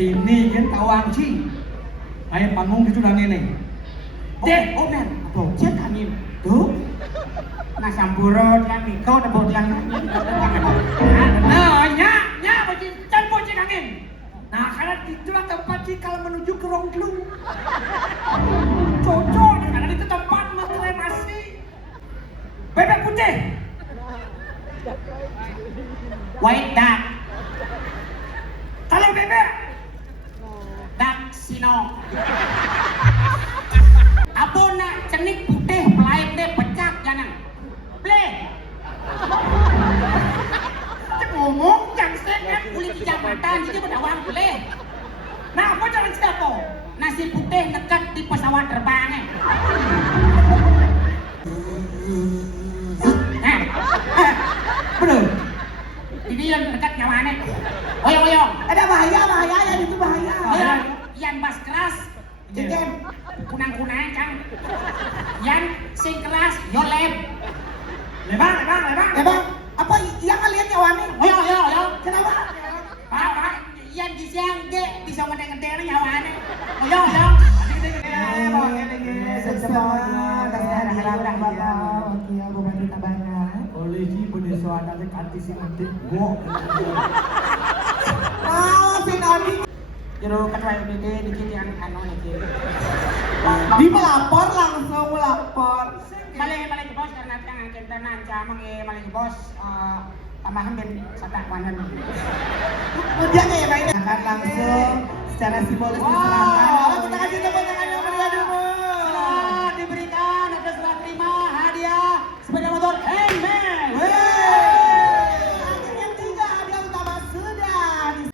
Ini kan tawang sih. Ayo panggung itu udah ngene. Dek, oh men, bocet angin. Tuh. Nah sampurot kan Niko udah bocet angin. Nah, nya bocet can bocet angin. Nah, karena itulah tempat sih kalau menuju ke Rongklung. Cocok karena itu tempat kremasi. Bebek putih. White duck. Kalau bebek Duck sino. Abona cenik putih pelain deh pecak jangan. Ble. Ngomong yang sehat kulit kecamatan jadi berdawang ble. nah apa jalan siapa? Nasi putih dekat di pesawat terbangnya. Bener. Ini yang dekat nyawane. Oyo. Ada bahaya ya itu bahaya. Oyo, yang bas keras. Jengken. Kunang-kunang kang. Yang sing keras yo lem. Lebang. Ya bang, apa yang kalian nyawane? Oyo. Kenapa? Pak, yang di siang ge bisa ngedeng-ngedeng nyawane. Oyo. Oleh si benih soalnya kanti si nanti gua. Jero ketua MPD dikit yang anu iki. Di melapor langsung melapor. Malih bos karena tang kentenan camang malih bos tambahan ben satak wanen. Ujiannya ya Pak, akan langsung secara simbolis diserahkan. Kita kasih tepuk tangan yang meriah dulu. Selamat diberikan ada serah terima hadiah sepeda motor Nmax. Akhirnya 3 hadiah utama sudah.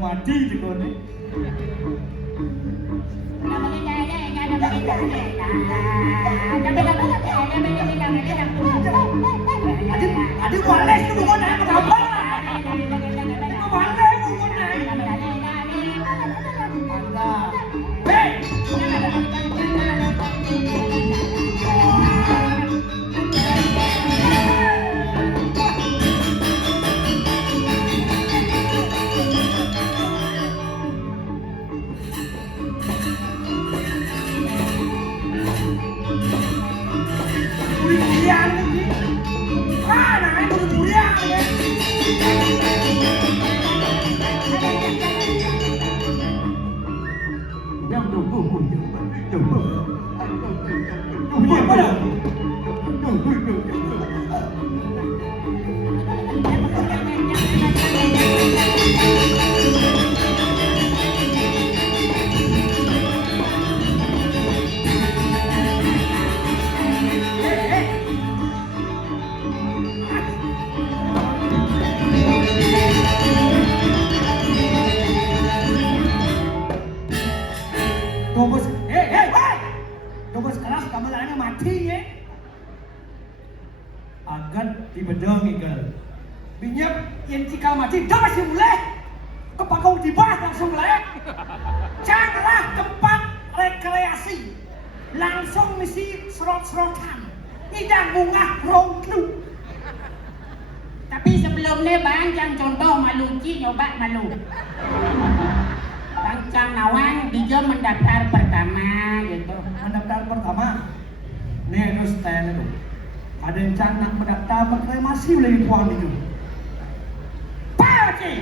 Mati di kone. Adik wales tu bukan nak apa? Wales bukan nak. Hey. Durian lagi. Nah, itu durian ya. tinggal. Binyap yang cikal mati dah masih mulai. Kepakau dibahas langsung mulai. Janganlah tempat rekreasi. Langsung mesti serot-serotan. Tidak bunga rongklu. Tapi sebelumnya Bang Cang contoh Maluki nyoba malu. Bang Cang Nawang dia mendaftar pertama gitu. Mendaftar pertama. Nih terus tanya dulu. Ada yang nak mendaftar rekreasi oleh puang itu. Pasti.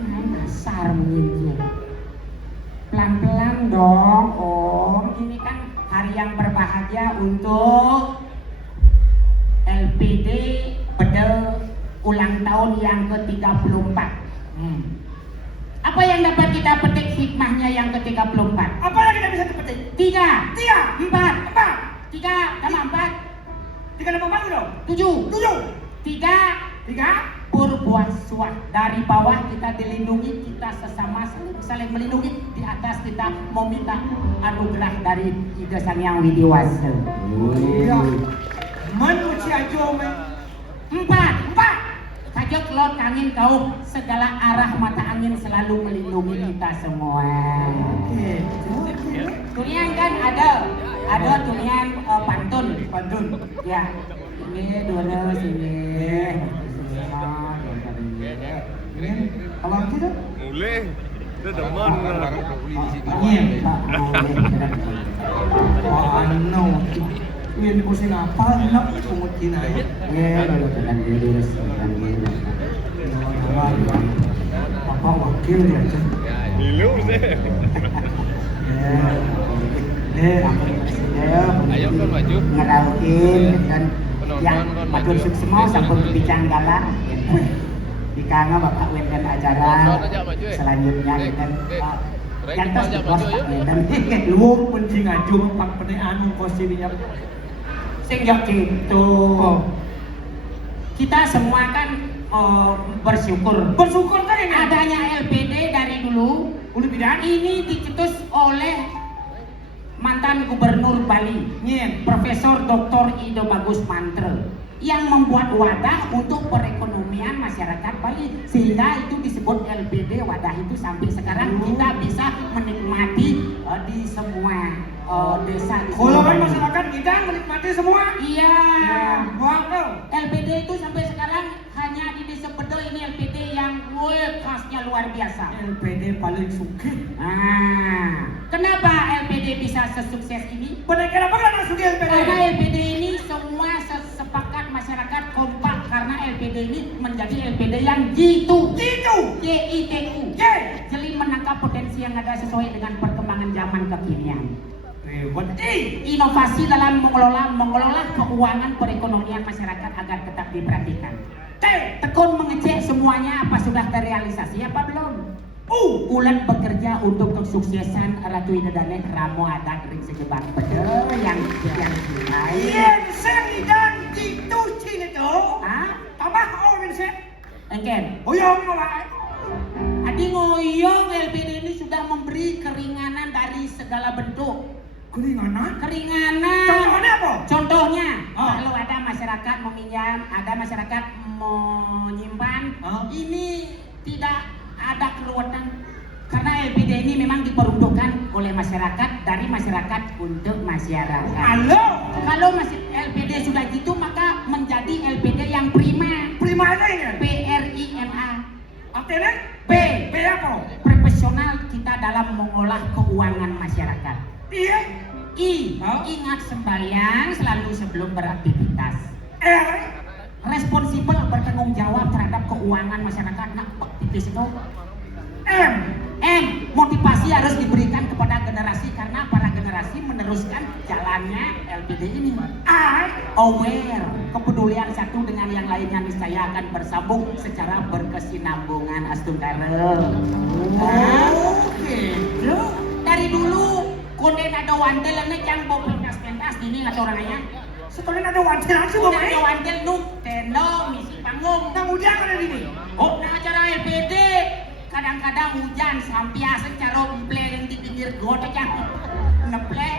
Dasar menyimpul. Pelan-pelan dong Om. Ini kan hari yang berbahagia untuk LPD pada ulang tahun yang ke-34. Apa yang dapat kita petik hikmahnya yang ke-34? Apa yang kita bisa petik? 3, 4, 3 tambah 4, 3 tambah 4 dong. 7, 3 berbuah dari bawah kita dilindungi, kita sesama saling melindungi, di atas kita meminta anugerah dari Ida Sang Yang Widiwasa. Iya. Manusia aja men. 4 kajak lot angin kau, segala arah mata angin selalu melindungi kita semua. Oke. Tunian kan ada tunian pantun. Ya, ini dua sini. Kalau kita Mulai. Dia demen. ano. Yan ko sinapa, nak kumot kinaya. Papa wakil ya. Nilu sih. Ayo kan maju. Ngeraukin dan yang matur semua sampun bincang galang. Dikanga Bapak Wendan acara selanjutnya dengan Jantos bos Pak Wendan. Lu penting aju pak penaan kosinya. Sing yo gitu. Kita semua kan bersyukur kan ini adanya LPD dari dulu. Bidan Ini dicetus oleh mantan Gubernur Bali, Profesor Dr. Ido Bagus Mantre, yang membuat wadah untuk perekonomian masyarakat Bali, sehingga itu disebut LPD. Wadah itu sampai sekarang kita bisa menikmati di semua desa di kalau kan Bali. masyarakat kita menikmati semua. Iya. Wow. LPD itu sampai sekarang hanya di desa Bedo ini LPD yang khasnya luar biasa. LPD paling sukses. Kenapa LPD bisa sesukses ini? Kenapa nggak suka LPD? Karena LPD ini semua sepakat masyarakat kompak, karena LPD ini menjadi LPD yang jitu. JITU. Jadi menangkap potensi yang ada sesuai dengan perkembangan zaman kekinian. Inovasi dalam mengelola keuangan perekonomian masyarakat agar tetap diperhatikan. Tekun mengecek semuanya apa sudah terrealisasi apa belum. Ulan bekerja untuk kesuksesan Ratu Ida Danek Ramo Adat Ring Segebang Bedel yang Yen Seridan itu Cina itu. Tambah orang sih. Engken. Oyong awak. Adi ngoyong LPD ini sudah memberi keringanan dari segala bentuk. Keringanan? Contohnya apa? Contohnya, kalau ada masyarakat meminjam, ada masyarakat menyimpan, ini tidak ada keruwetan. Karena LPD ini memang diperuntukkan oleh masyarakat, dari masyarakat untuk masyarakat. Halo? Kalau masih LPD sudah gitu, maka menjadi LPD yang prima. Prima apa ini? PRIMA. Artinya? P apa? Profesional kita dalam mengolah keuangan masyarakat. Iya. I ingat sembahyang selalu sebelum beraktivitas. Responsibel bertanggung jawab terhadap keuangan masyarakat. Nah, aktivis itu. M motivasi harus diberikan kepada generasi, karena para generasi meneruskan jalannya LPD ini. Aware, kepedulian satu dengan yang lainnya niscaya akan bersambung secara berkesinambungan. Astungkara. Dari dulu konden ada wantel yang bawa pentas ini atau orangnya. Setelah ada wantel aja Udah ada wantel nu tendong misi panggung. Nang udah ada di sini. Nah acara LPD kada kadang-kadang hujan sampai asal cara emple yang di pinggir got aja ngeple,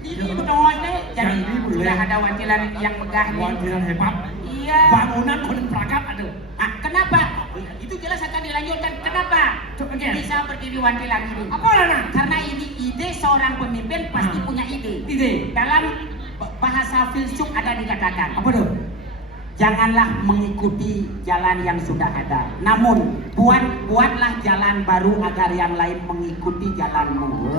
ini betul deh. Jadi sudah ada wakilan yang megah nih. Wakilan hebat. Iya. Bangunan konon perangkat ada. Kenapa? Itu jelas akan dilanjutkan. Kenapa? Bisa berdiri wakilan ini. Apa Lana? Karena ini ide seorang pemimpin pasti punya ide. Ide. Dalam bahasa filsuf ada dikatakan. Apa tuh? Janganlah mengikuti jalan yang sudah ada. Namun buatlah jalan baru agar yang lain mengikuti jalanmu.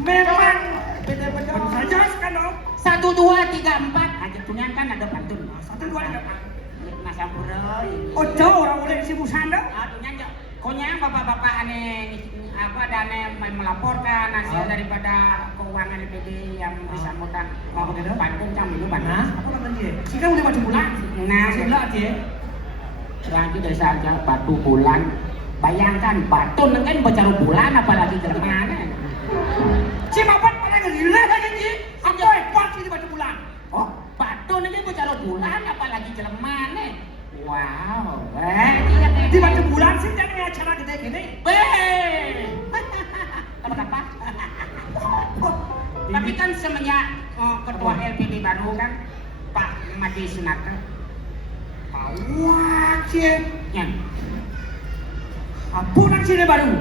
Memang beda-beda saja kan dong. 1, 2, 3, 4. Aja tunyan kan ada pantun. 1, 2, 3, 4. Nah sampura. Oh jauh orang udah si Musanda. Tunyan jauh. Konya bapak-bapak aneh apa dana melaporkan hasil daripada keuangan DPD yang bersangkutan mau begitu pantun cam itu panas. Apa namanya dia? Si kan udah batu bulan. Nah, sebelah dia. Lagi dari saja batu bulan. Bayangkan batu kan bercaru bulan apalagi Jerman. Si bapak pada gila lagi ni. Apa hebat ini batu bulan? Oh, batu kan bercaru bulan apalagi Jerman. Wow, di batu bulan sih jangan acara gede gini. Apa? Tapi kan semenjak ketua LPD baru kan Pak Madi Sunata. Wah, cie. Yang Apa nak sini baru?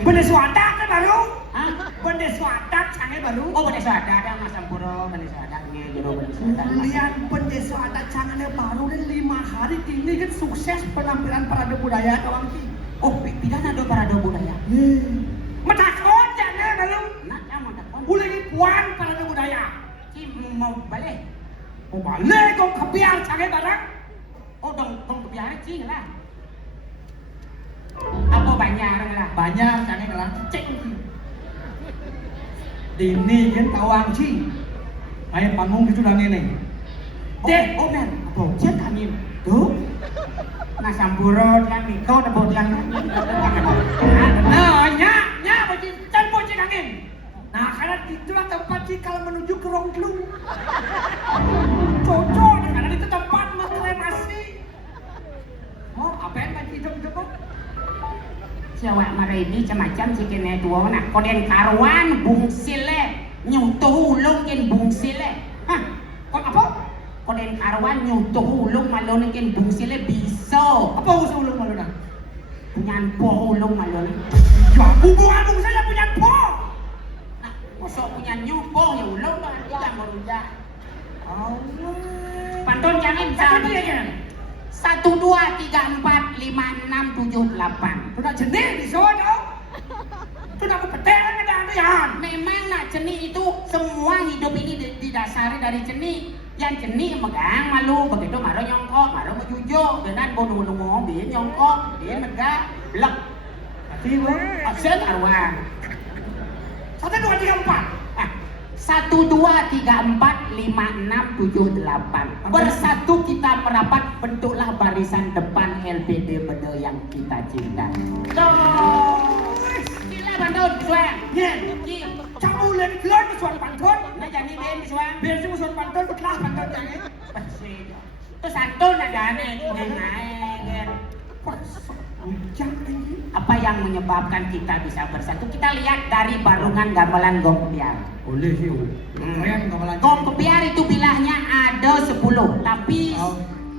Benda suadak kan baru? Hah? Benda suadak canggih baru? Oh, benda suada ada Mas Sampuro, benda suadanya jodoh benda suada. Lihat benda suadak canggih baru dan 5 hari ini kan sukses penampilan parade budaya kawan ki. Oh, tidak ada parade budaya. Metakon jangan baru. Nak yang mau takon. Boleh puan parade budaya. Ki mau balik. Oh balik kau kebiar canggih barang. Oh, dong kebiara cing lah. Apa banyak orang lah? Banyak canggih lah. Cek. Ini kan kawang ci. Ayo panggung itu dah ini. Oh, ben. Apa? Cek kami. Tuh. Nah, Sampuro yang mikau debot yang Nah, nya bocil dan bocil angin. Nah, karena itulah tempat sih kalau menuju ke Rongklung. Cocok, karena itu tempat rekreasi. Oh, apa yang tadi itu kok? Siawak marah ini macam-macam si kene dua nak koden karuan bungsile nyutuh ulung ken bungsile. Hah? Kok apa? Koden karuan nyutuh ulung malon ken bungsile bisa. Apa usul ulung malu dah? Punyan po ulung malon. Ya, hubungan saya punya po. Nah, masuk punya nyupo ya ulung dah dia meruja. Allah. Pantun jangan Apa dia kan? 1, 2, 3, 4, 5, 6, 7, 8. Sudah jenis di sana dong. Sudah aku petek ada ya. Memang nak ceni itu semua hidup ini didasari dari ceni. Yang ceni megang malu begitu maru nyongkok, maru mejujuk dengan bonong-bonong mobil nyongkok, dia megah, blek. Hati gue. Aksen arwah. 1, 2, 3, 4. 1, 2, 3, 4, 5, 6, 7, 8. Bersatu kita merapat, bentuklah barisan depan LPD benda yang kita cinta. Gila bandut, suang. Iya. Kamu lagi keluar ke suara pantun. Nah jadi ben suang. Biar sih suara pantun kelas pantun jangan. Itu santun ada aneh, naik. Apa yang menyebabkan kita bisa bersatu? Kita lihat dari barungan gamelan Gong Kebiar. Boleh sih. Keren gamelan. Gong Kebiar itu bilahnya ada 10, tapi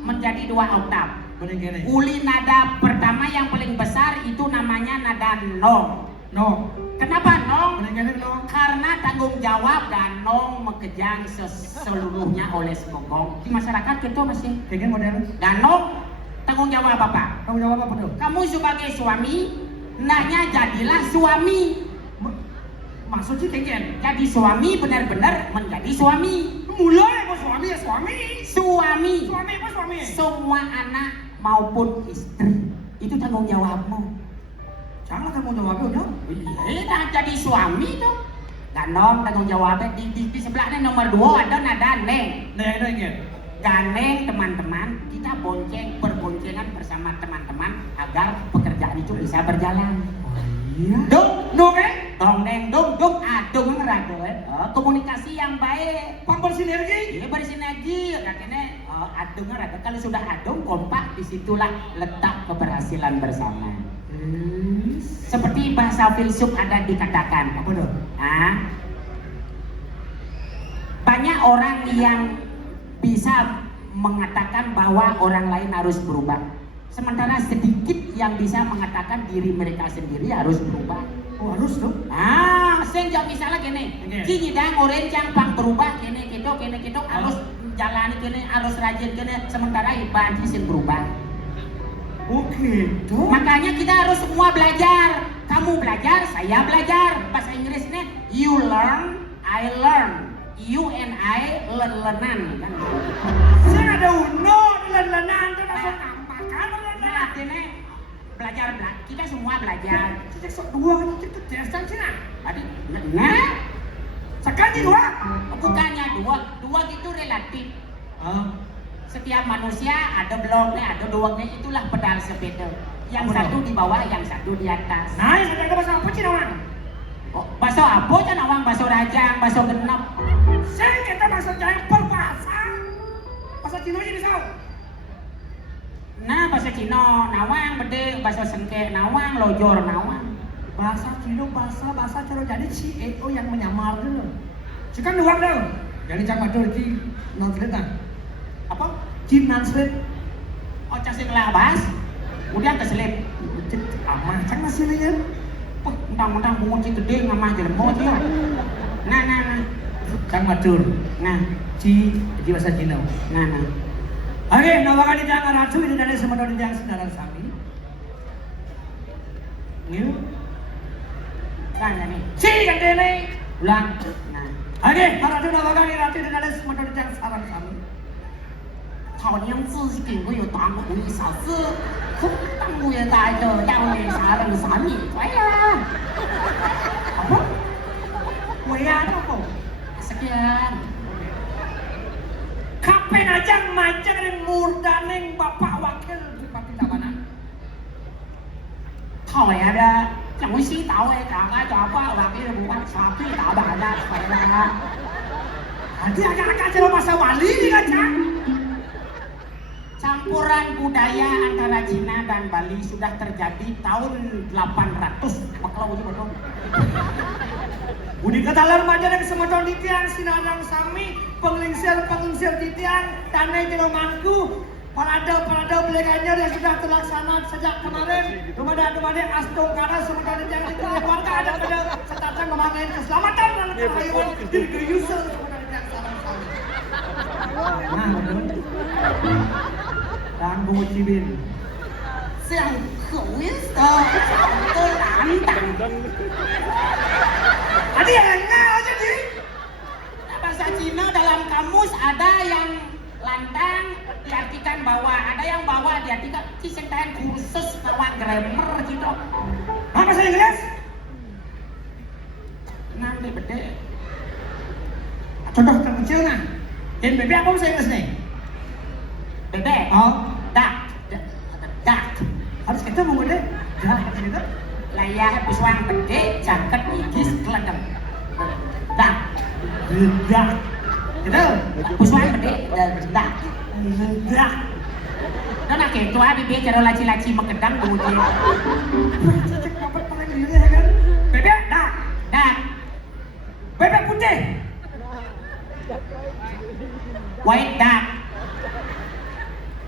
menjadi 2 oktav. Boleh. Uli nada pertama yang paling besar itu namanya nada nong. No. Kenapa nong? Boleh no. Karena tanggung jawab dan nong mengejang seluruhnya oleh semua gong. Di masyarakat kita masih. Pengen modern. Dan nong tanggung jawab apa? Kamu jawab apa tuh? Kamu sebagai suami, hendaknya jadilah suami. Maksudnya pengen. Jadi suami benar-benar menjadi suami. Mulai apa suami ya suami. Suami. Suami apa suami? Semua anak maupun istri itu tanggung jawabmu. Janganlah kamu jawab udah. Iya, dah jadi suami tuh. Dan nom tanggung jawabnya di sebelahnya nomor 2 ada nada neng. Neng. Gandeng teman-teman, kita berboncengan bersama teman-teman agar pekerjaan itu bisa berjalan. Iya. Dong, dong neng, dong, komunikasi yang baik. Bersinergi. Iya bersinergi, katanya dengar ada kalau sudah adem kompak disitulah letak keberhasilan bersama. Seperti bahasa filsuf ada dikatakan Apa dong? Banyak orang yang bisa mengatakan bahwa orang lain harus berubah, sementara sedikit yang bisa mengatakan diri mereka sendiri harus berubah. Oh harus dong. Sejak misalnya gini, Oke. Cini dan orang yang pang berubah gini gitu harus jalani gini, harus rajin gini, sementara ibadah sih berubah. Oke dong. Makanya kita harus semua belajar. Kamu belajar, saya belajar. Bahasa Inggrisnya you learn, I learn. You and I learn-learnan kan. Saya ada uno lenan tuh langsung nampakan Nah, lenan. artinya belajar, kita semua belajar. Cek sok dua kan cek tesan cina. Tadi, nah, Sekali dua. bukannya dua itu relatif. Setiap manusia ada bloknya, ada doangnya, itulah pedal sepeda. Yang Apa satu di bawah, yang satu di atas. Nah, saya ada bahasa apa cina orang? Oh, bakso apa kan awang, bakso rajang, bakso genep. Saya kita bahasa jempol bahasa. Bahasa Cina ini bisa. Nah, bahasa Cina nawang bede, bahasa sengke nawang, lojor nawang. Bahasa Cina bahasa cara jadi CEO yang menyamar dulu. Sekarang dua dong. Jadi cak matur ki translate nah. Apa? Jin translate. Oh, cacing labas, kemudian keselip. Aman cak hasilnya. Oh, mentang-mentang bunyi gede ngamah jelemo dia. Nah. Cak matur. Nah, Ci di bahasa Cina. nah. Oke, nawakan di jangan ratu ini dari semua dari yang sendaran sami. New. Nah, nih. Si kandene. Ulang. Nah. Oke, ratu nawakan di ratu ini dari semua dari yang sarang sami. 讨娘自己我有打过一小时，当我也带着要你啥人啥米来啦。 Apa? Waya apa? Sekian. Kapan aja macam yang murdaneng bapak wakil Bupati Tabanan. 讨厌的，讲我洗澡的，大家做法话给不管啥对打板的，来啦。 Nanti agak-agak cerita masa wali nih kan Cak? Campuran budaya antara Cina dan Bali sudah terjadi tahun 800. Bakal uji betul. Budi katalar majalah semodon di tiang sinarang sami penglingsir di tiang tanah jeromanku parade beleganya yang sudah terlaksana sejak kemarin kepada astung karena semodon di tiang itu keluarga ada pada setatan memakai keselamatan dan kehayuan diri keyusan semodon di tiang sarang sami. Nah betul. Dan bungu cibin. 像口音的都蓝党。 Tadi yang enggak aja sih. Bahasa Cina dalam kamus ada yang lantang diartikan bawa, ada yang bawa diartikan cisentahan kursus bawa grammar gitu. Nah, bahasa Inggris? Nanti bede. Contoh terkecil nah. Dan bebek apa bahasa Inggris nih? Bede. Oh, Dak. Dak. harus kita mau bebek. Dah, kata kita. Layar puswang bede, jaket igis keledem. Dak. Dah. Gitu. Puswang bede, dak. Dah. Nó là kể toa đi biết cho nó là chi makedang bùi kia. Cek dapat paling diri ya kan? Bebek, dah. Dak. Bebek putih. White dak.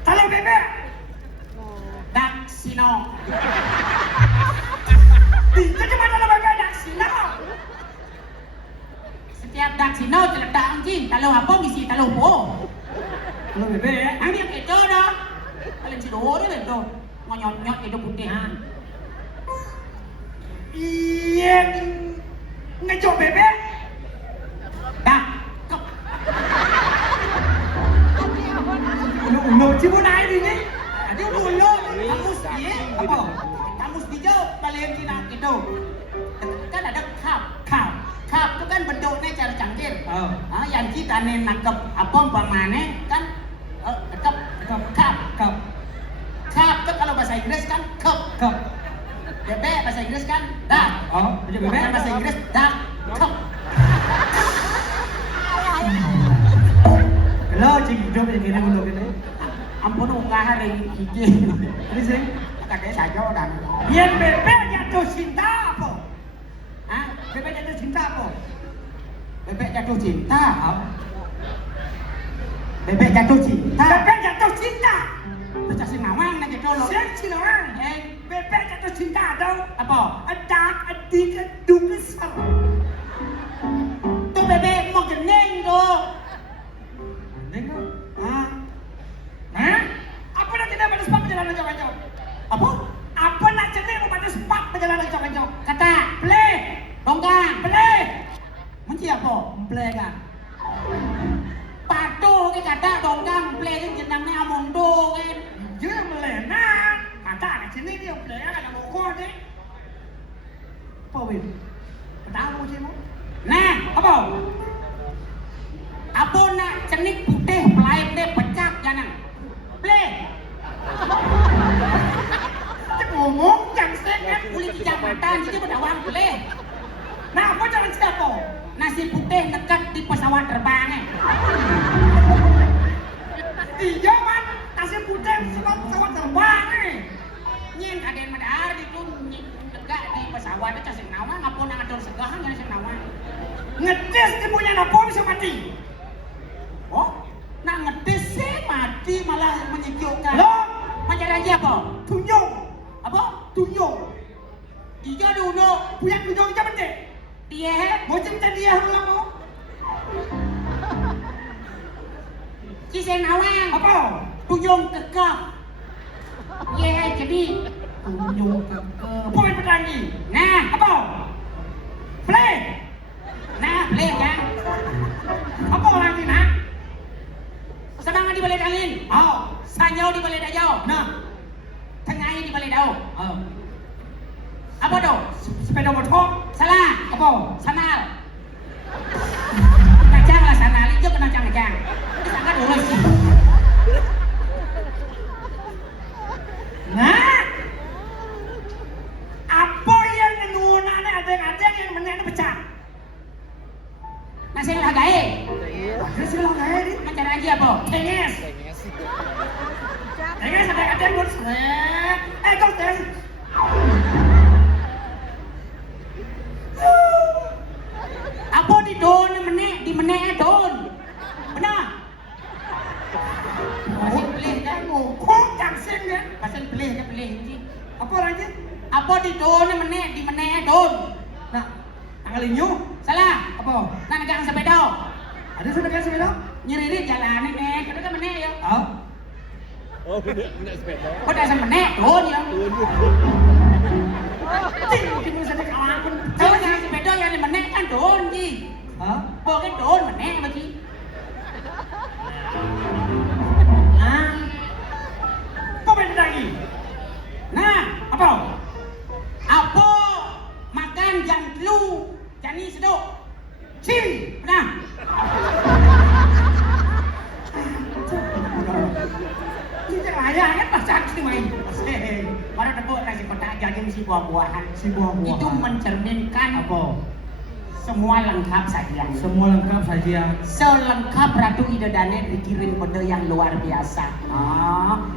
Kalau bebek, Dak sino. jadi mana lah bebek dah sila. Setiap dak sino celedak anjing. Kalau apa ngisi kalau po. Kalau bebek, Ang dia keco dah. Kalau si doh dia beto. Ngonyot itu putih. iya ngejok bebek. Dak. Kep. Ulo cibunai ini. Ada dulu kamus dia. Apa? Kamus dia balik Cina itu. Kan ada kap. Kap itu kan bentuknya cara cangkir. Oh. Yang kita nih nangkep apa umpamanya kan kap. Kap. Kap itu kalau bahasa Inggris kan kep. Kap. Bebek bahasa Inggris kan dak. Oh, jadi bebek Bukan bahasa Inggris dak. Kep. Kalau Lo cing hidup yang gini dulu gini. Ampun unggah hari hiji. Ini sing. Kakek saja dan. Yang bebek jatuh cinta apa? Hah? Bebek jatuh cinta apa? Bebek jatuh cinta. Bebek jatuh cinta. Bebek jatuh cinta. Baca sing nawang nek dolo. Sing cilawang. Bebek jatuh cinta dong. Apa? Adak adik aduk besar. Tuh bebek mau geneng tuh. Neng lo. Hah? Hah? Apa nak tidak pada sebab perjalanan jauh-jauh? Apa? Apa nak jenis mau pada sebab perjalanan jauh-jauh? Kata Play. dongkang. Play. Menci apa? Play kan. Patuh ke kata dongkang play kan jenamnya amondo kan. Dia melena. Kata anak sini dia play ada mokor deh. Apa win? Tahu sih mo? Nah, Apa? apa nak cenik putih pelayan deh pecak jangan. Play. Dia ngomong yang sengat. Kulit kecamatan jadi berdawang play. Nah, apa jalan siapa? Nasi putih dekat di pesawat terbang. Iya man, nasi putih sebab pesawat terbang nih. Nyen ada yang madar itu dekat di pesawat itu sing nawang apa nak atur segahan yang sing nawang. Ngedes dia punya apa bisa mati. Oh, nak ngedes sih mati malah menyejukkan. Lo, Macam aja apa? tunjuk, Apa? tunjuk. Tiga dulu. Punya tunjuk kita penting. Dia Mau cerita dia dulu mau? si sing nawang. Apa? Tuyung kekeh. Ye jadi Tunjuk ke pemain petangi. nah Apa? Play. nah boleh kan? Apa orang ini nak? Semangat di balik angin. Oh, Sanyau di balik dajau. nah, Tengahnya di balik daun. oh. Apa tuh? Sepeda motor. Salah. Apa? Sanal. Kacang lah sanal. Itu kena kacang. Itu sangat urus sih. Nah, apa yang nunane adeng-adeng yang menene pecah? Nasi lah gae. Ada sih lah kayak ini. Macam aja apa? Tenges. Tenges adeng-adeng gue seret. Kau tes. Apa di don di menek don. Benar. Pasal pelih kan? Kok jangsing ya? Pasal pelih kan pelih ni. Apa lagi? Apa di don di menek don. Nah, tanggal inyu. Salah. Apa? Nak negang sepeda. Ada sudah kan sepeda? Nyeri jalan ni nek. Kada kan menek ya. Oh. Oh, nak sepeda. Kau dah sama menek don ya. Tinggi bisa dikalahkan. Kalau yang sepeda yang di menek kan don ji. Hah? Boleh don menek macam. Nah. Apa benda lagi? Nah, Apa? apa makan jam telu jani seduk. Cing. Benar. Ini raya kan pasak sih main. Baru tepuk nasi kotak jagung si buah-buahan. Si buah-buahan. Itu mencerminkan Apa? semua lengkap saja. Semua lengkap saja. Selengkap Ratu Idodane dikirim kode yang luar biasa.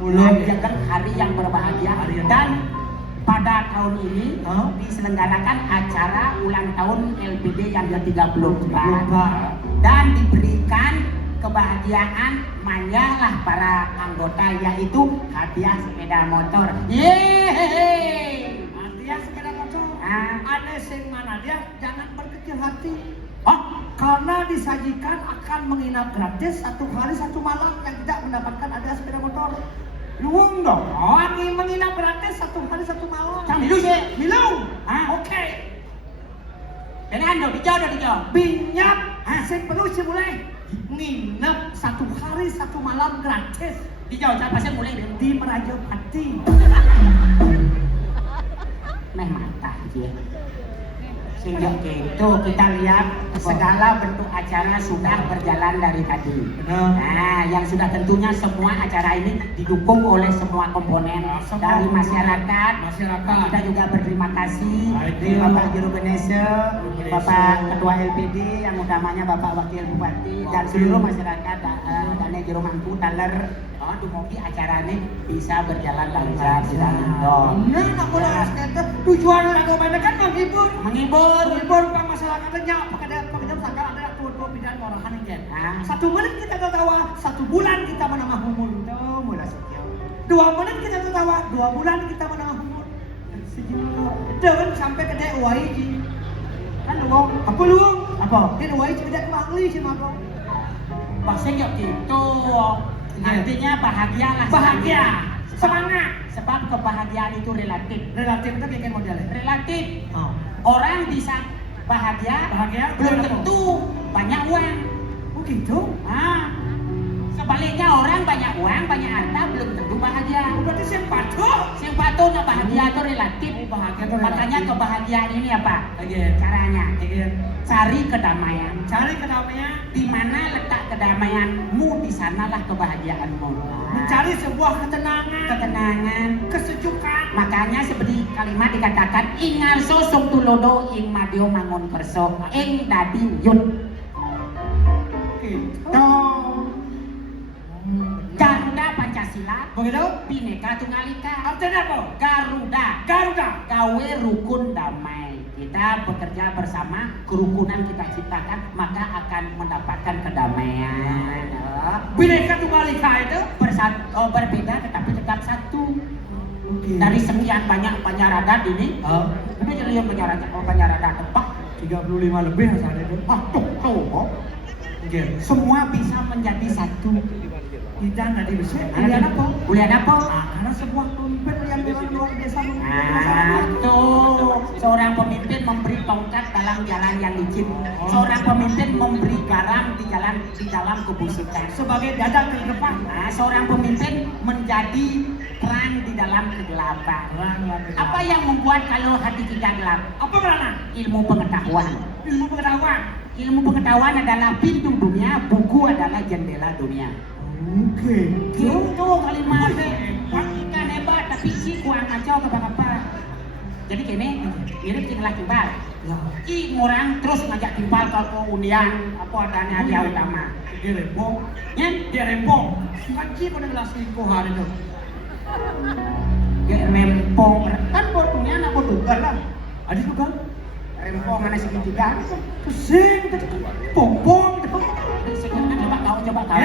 Mulai. Menjaga hari yang berbahagia. Hari yang Dan pada tahun ini Hah? diselenggarakan acara ulang tahun LPD yang ke-34 34. dan diberikan kebahagiaan manyalah para anggota yaitu hadiah sepeda motor. Yeay! Dia sepeda motor. Ah. Ada sing mana dia jangan berkecil hati. Oh, Karena disajikan akan menginap gratis 1 hari 1 malam yang tidak mendapatkan hadiah sepeda motor. Luang dong. Ingin menginap gratis 1 hari 1 malam. sang milu sih. Milu. Ah. Oke. Dengan dijauh. Binyap. Sing perlu sih mulai. Nginep 1 hari 1 malam gratis Dijauh siapa sih mulai deh. di Merajapati. Meh mata dia. Sejak itu kita lihat segala bentuk acara sudah berjalan dari tadi. Benar. Nah, yang sudah tentunya semua acara ini didukung oleh semua komponen dari masyarakat. Kita juga berterima kasih Baik, Bapak Juru Benese, Bapak Ketua LPD, yang utamanya Bapak Wakil Bupati dan seluruh masyarakat dan Juru Mangku Taler. Dumugi acara ini bisa berjalan lancar di dalam dong. Nah, nak bola skate tujuan lagu mana kan menghibur pang masyarakatnya pekerjaan sakal ada tuh bidang orahan ini. Nah. 1 menit kita tertawa, 1 bulan kita menambah umur. Tuh mulai sejauh. 2 menit kita tertawa, 2 bulan kita menambah umur. Sejauh. Dan sampai ke dek waiji. Kan luang, apa luang? Apa? Dek waiji ke dek mangli sih mako. Maksudnya gitu. Artinya bahagialah. Bahagia, Sebab- semangat. Sebab kebahagiaan itu relatif. Relatif itu kayak modelnya. Relatif. Oh. Orang bisa bahagia belum kenapa? tentu banyak uang. Oh gitu? Ah, sebaliknya orang banyak uang, banyak harta belum tentu bahagia. Berarti sempatuh. Sepatutnya bahagia itu relatif. Bahagia itu relatif. Makanya kebahagiaan ini apa? Again. Caranya Again. cari kedamaian. Cari kedamaian. Di mana letak kedamaianmu, di sanalah kebahagiaanmu. Mencari sebuah Ketenangan. kesejukan. Makanya seperti kalimat dikatakan ingarso sung tulodo ing madio mangun kerso ing dadi yun. Gitu. Garuda Pancasila, Begitu? Bhinneka Tunggal Ika. Artinya apa? Garuda, Garuda. gawe rukun damai. Kita bekerja bersama, kerukunan kita ciptakan, maka akan mendapatkan kedamaian. Bhinneka Tunggal Ika itu Berbeda tetapi tetap satu. Oke. Dari sekian banyak penyaradat ini, ini jadi penyaradat tepat 35 lebih saat itu. tuh. Oke. Semua bisa menjadi satu. Kita nggak bisa. Kuliah apa? Kuliah apa? Karena sebuah pemimpin yang memang luar biasa Tuh, seorang pemimpin memberi tongkat dalam jalan yang licin. Seorang pemimpin memberi garam di dalam kebusukan. sebagai dada terdepan. Nah, seorang pemimpin menjadi terang di dalam kegelapan. Apa yang membuat kalau hati kita gelap? Apa berana? Ilmu pengetahuan. Ilmu pengetahuan. Ilmu pengetahuan adalah pintu dunia, buku adalah jendela dunia. Oke. Gitu kalimatnya. Ikan hebat tapi si kuang kacau apa-apa. Jadi gini, mirip tinggal timbal. Ya. Orang terus ngajak timbal ke undian apa adanya dia utama. Dia rempong. Ya, Dia rempong. Kaji kau gelas selingkuhan itu. dia rempong. Kan bodohnya anak bodoh kan? Ada juga. Rempong mana segitiga? Pusing. Pompong. Sekarang coba tahu.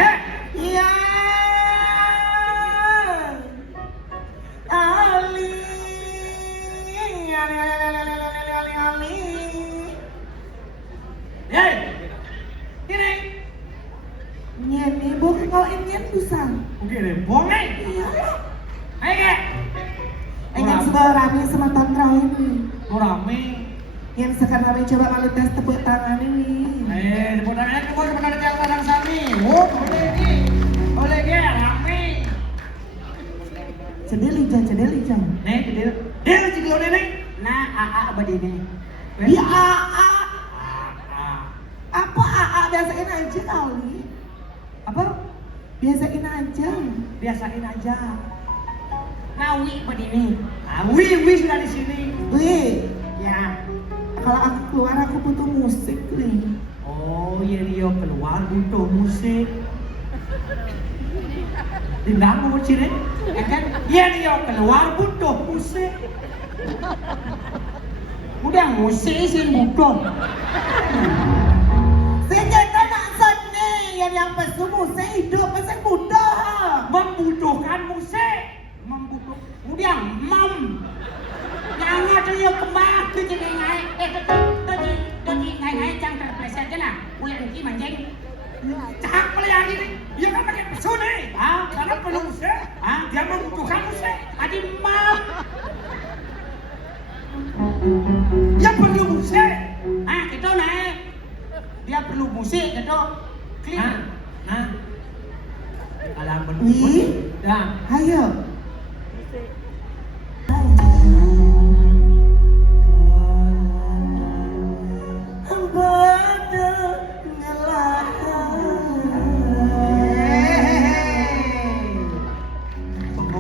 Iya. Ali. Hei. Ini. Nyen ibu kalau nyen pusang. Oke rempong nih. Iya. Ayo. Enggak sebuah rame sematan terau ini. Rame. Yang sekarang kami coba kali tes tepuk tangan ini. Tepuk tangannya ke bawah sebenarnya yang orang sami. Oh, boleh ini. Boleh ge, rame. Cedeli jam. Nih, dia lagi lo nenek. Nah, AA begini. Dia AA. Apa AA biasain aja kali. Apa? Biasain aja. Biasain aja. Ngawi begini. Wi sudah di sini. Wih, Ya, kalau aku keluar aku butuh musik nih. Oh, iya dia keluar butuh musik. Tidak mau ciri. kan? Iya dia keluar butuh musik. Udah musik sih butuh. Sejata nak seni yang pesu musik hidup pesan mudah. Membutuhkan musik. Udah Jangan dia kembang ke jadi ngai. Tadi ngai jangan terpleset je lah. Ulang lagi manjeng. Cak pelayan ini. Dia kan pakai pesu nih. Karena perlu musik. Dia membutuhkan musik. Tadi mam. Dia perlu musik. Gitu naik. Dia perlu musik gitu. Clear. Kalau Ih, dah. ayo.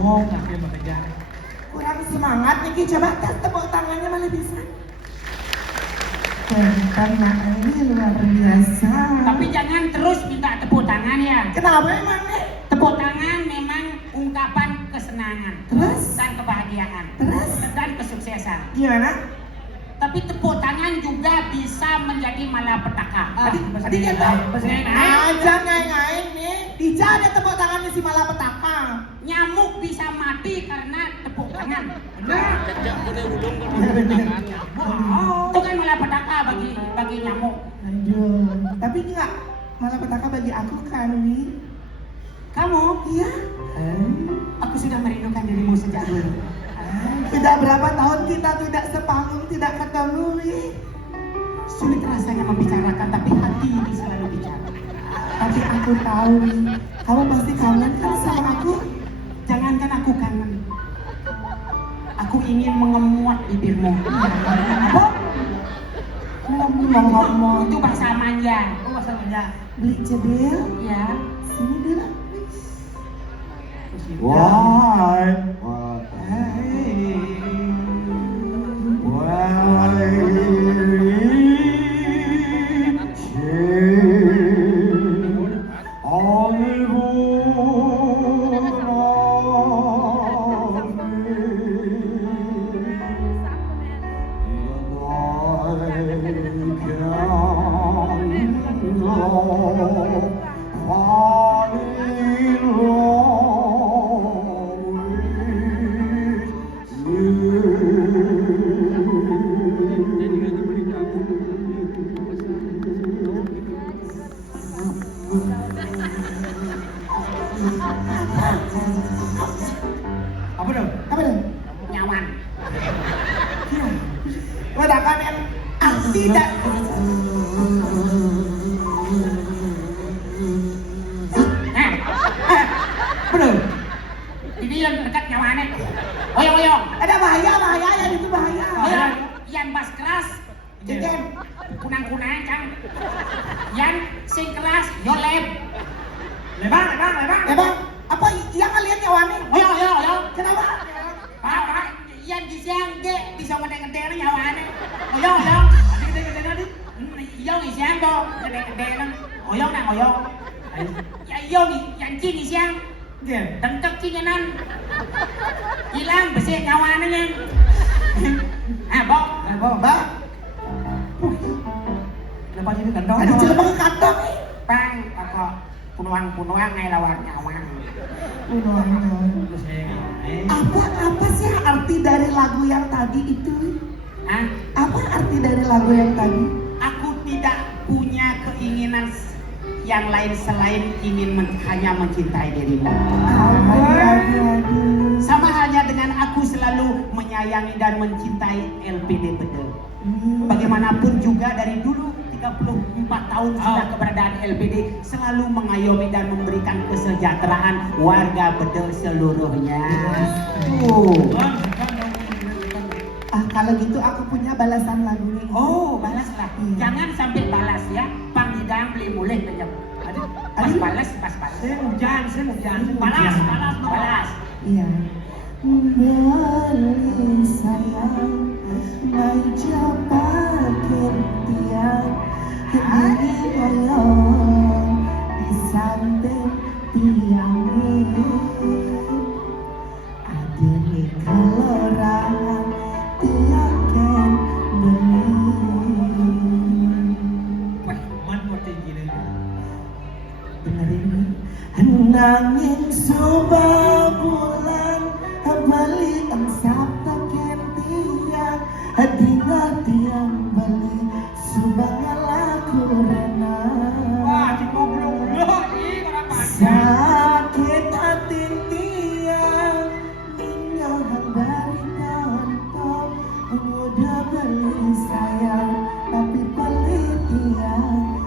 ngomong tapi bekerja. Kurang semangat nih, coba tes tepuk tangannya malah bisa. Pertanyaan ini luar biasa. Tapi jangan terus minta tepuk tangan ya. Kenapa emang nih? Tepuk tangan memang ungkapan kesenangan Terus? dan kebahagiaan Terus? dan kesuksesan. Gimana? Tapi tepuk tangan juga bisa menjadi malapetaka. Tadi kan aja ngain nih. Dija ada tepuk tangan si malapetaka. Nyamuk bisa mati karena tepuk tangan. Cecak pada ulung kan tangan. Itu kan malapetaka bagi nyamuk. Aduh, tapi enggak malapetaka bagi aku kan, Wi. Kamu? Iya. Aku sudah merindukan dirimu sejak dulu. Sudah berapa tahun kita tidak sepanggung, tidak ketemu, Wi. Sulit rasanya membicarakan, tapi hati ini selalu bicara. Tapi aku tahu, Wi. Kamu pasti kangen kan sama aku? Jangankan aku kangen, aku ingin mengemuat bibirmu. Apa? Ngomong-ngomong. Itu bahasa manja. Oh masalahnya. Beli cedil, Ya. sini dulu. Why? Apa dong? Apa dong? Nyaman. Ledakan yang tidak. Nah, Bener. ini yang dekat nyawane. Oyong-oyong. Ada bahaya ya itu bahaya. Oyong. Yang bas keras, Jeng, kunang-kunang cang. Yang sing keras, yoleb. Lebang. emang apa yang kalian nyawani? Oyong. Kenapa? Pak, yang di siang ge bisa gede-gede nyawane. Oyong. Gede-gede tadi. Oyong di siang kok gede-gede nang. Oyong. Ya oyong yang cing di siang. Gen. Tengkek cingenan. Hilang besi nyawane nih. Bok. Mbak, Lepas ini gendong. ada jelema ke kantong nih. Pang, kok punuang ngay lawan nyawang. Apa sih arti dari lagu yang tadi itu? Hah? Apa arti dari lagu yang tadi? Aku tidak punya keinginan yang lain selain hanya mencintai dirimu. Aduh. Sama halnya dengan aku selalu menyayangi dan mencintai LPD Bedel. Bagaimanapun juga dari dulu 34 tahun sudah keberadaan LPD selalu mengayomi dan memberikan kesejahteraan warga Bedel seluruhnya. Kalau gitu aku punya balasan lagu ini. Oh, balaslah. Jangan sampai balas ya. Panggidang beli mulai kejam. Pas balas. Saya hujan. Balas. Iya. Beli sayang, meja parkir tiang, diri goyong di samping tiang ini. Adene kelurahan tiang ken beli. Man mau tinggi deh. Dengerin nih. Nanging subah bulan balik ang sabta kentiang tiang balik subang laku rena. Wah, cipok belum. Kenapa? Sakit hati tiang minyak dari kantong udah beli sayang tapi pelit tiang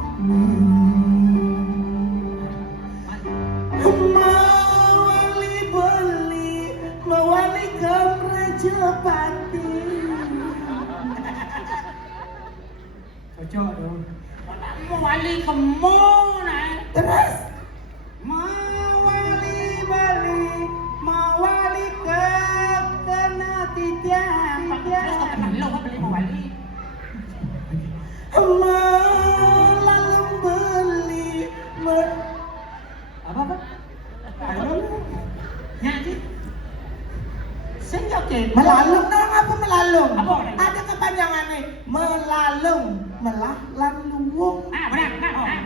mawali kang Raja Pati. Cocok dong. Mawali kemana? Terus Mawali bali, mawali Melalung beli Apa? Nyanyi. Senjoket. melalung dong apa melalung? Apa? Ada kepanjangannya. Melalung, melah lan luwung. Ah, benar.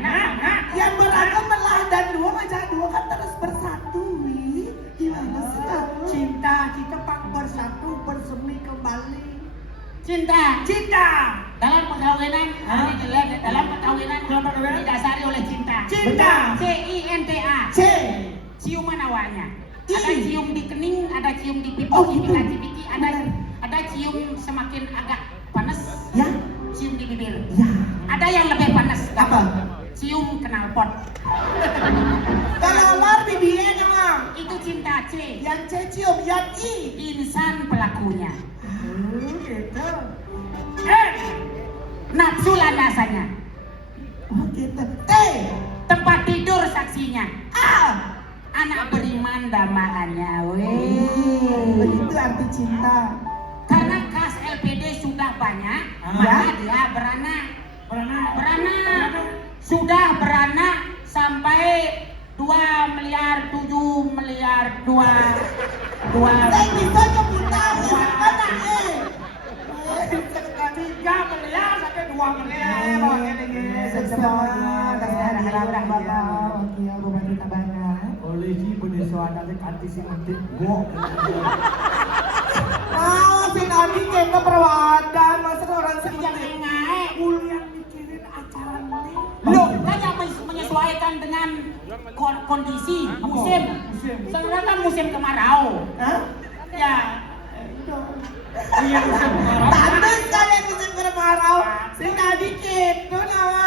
Nah. Yang beragam melah dan luwung aja dua kan terus bersatu. Wi. Gimana sih kamu? Cinta kita pak bersatu bersemi kembali. Cinta. Dalam perkawinan, Hah? dalam perkawinan didasari oleh cinta. Cinta. CINTA. C. Ciuman awalnya. I. Ada cium di kening, ada cium di pipi, Oh, gitu. cipika-cipiki, Benar. ada cium semakin agak panas, Ya. cium di bibir. Ya. Ada yang lebih panas. Apa? Cium knalpot. Kalau lor bibinya doang. Itu cinta C. Yang C cium, yang I. Insan pelakunya. Gitu. Nafsu landasannya. Oh gitu. T. Tempat tidur saksinya. A. Anak beriman damaannya. Weh. Begitu arti cinta. Karena kas LPD sudah banyak, Ah. maka dia beranak. Beranak. Sudah beranak sampai 2 miliar 7 miliar 2 Saya bisa kebutaan mana eh? 3 miliar sampai 2 miliar. Bawa gini. Oleh si pedesoan nanti kanti si nanti gua. Si Nadi kayaknya perawadan, masa orang yang seperti naik. Kuliah mikirin acara ini. Loh, kan yang menyesuaikan dengan kondisi musim. Sekarang kan musim kemarau. Hah? Ya, Iya musim kemarau. Tante sekalian musim kemarau. Si Nadi gitu nama.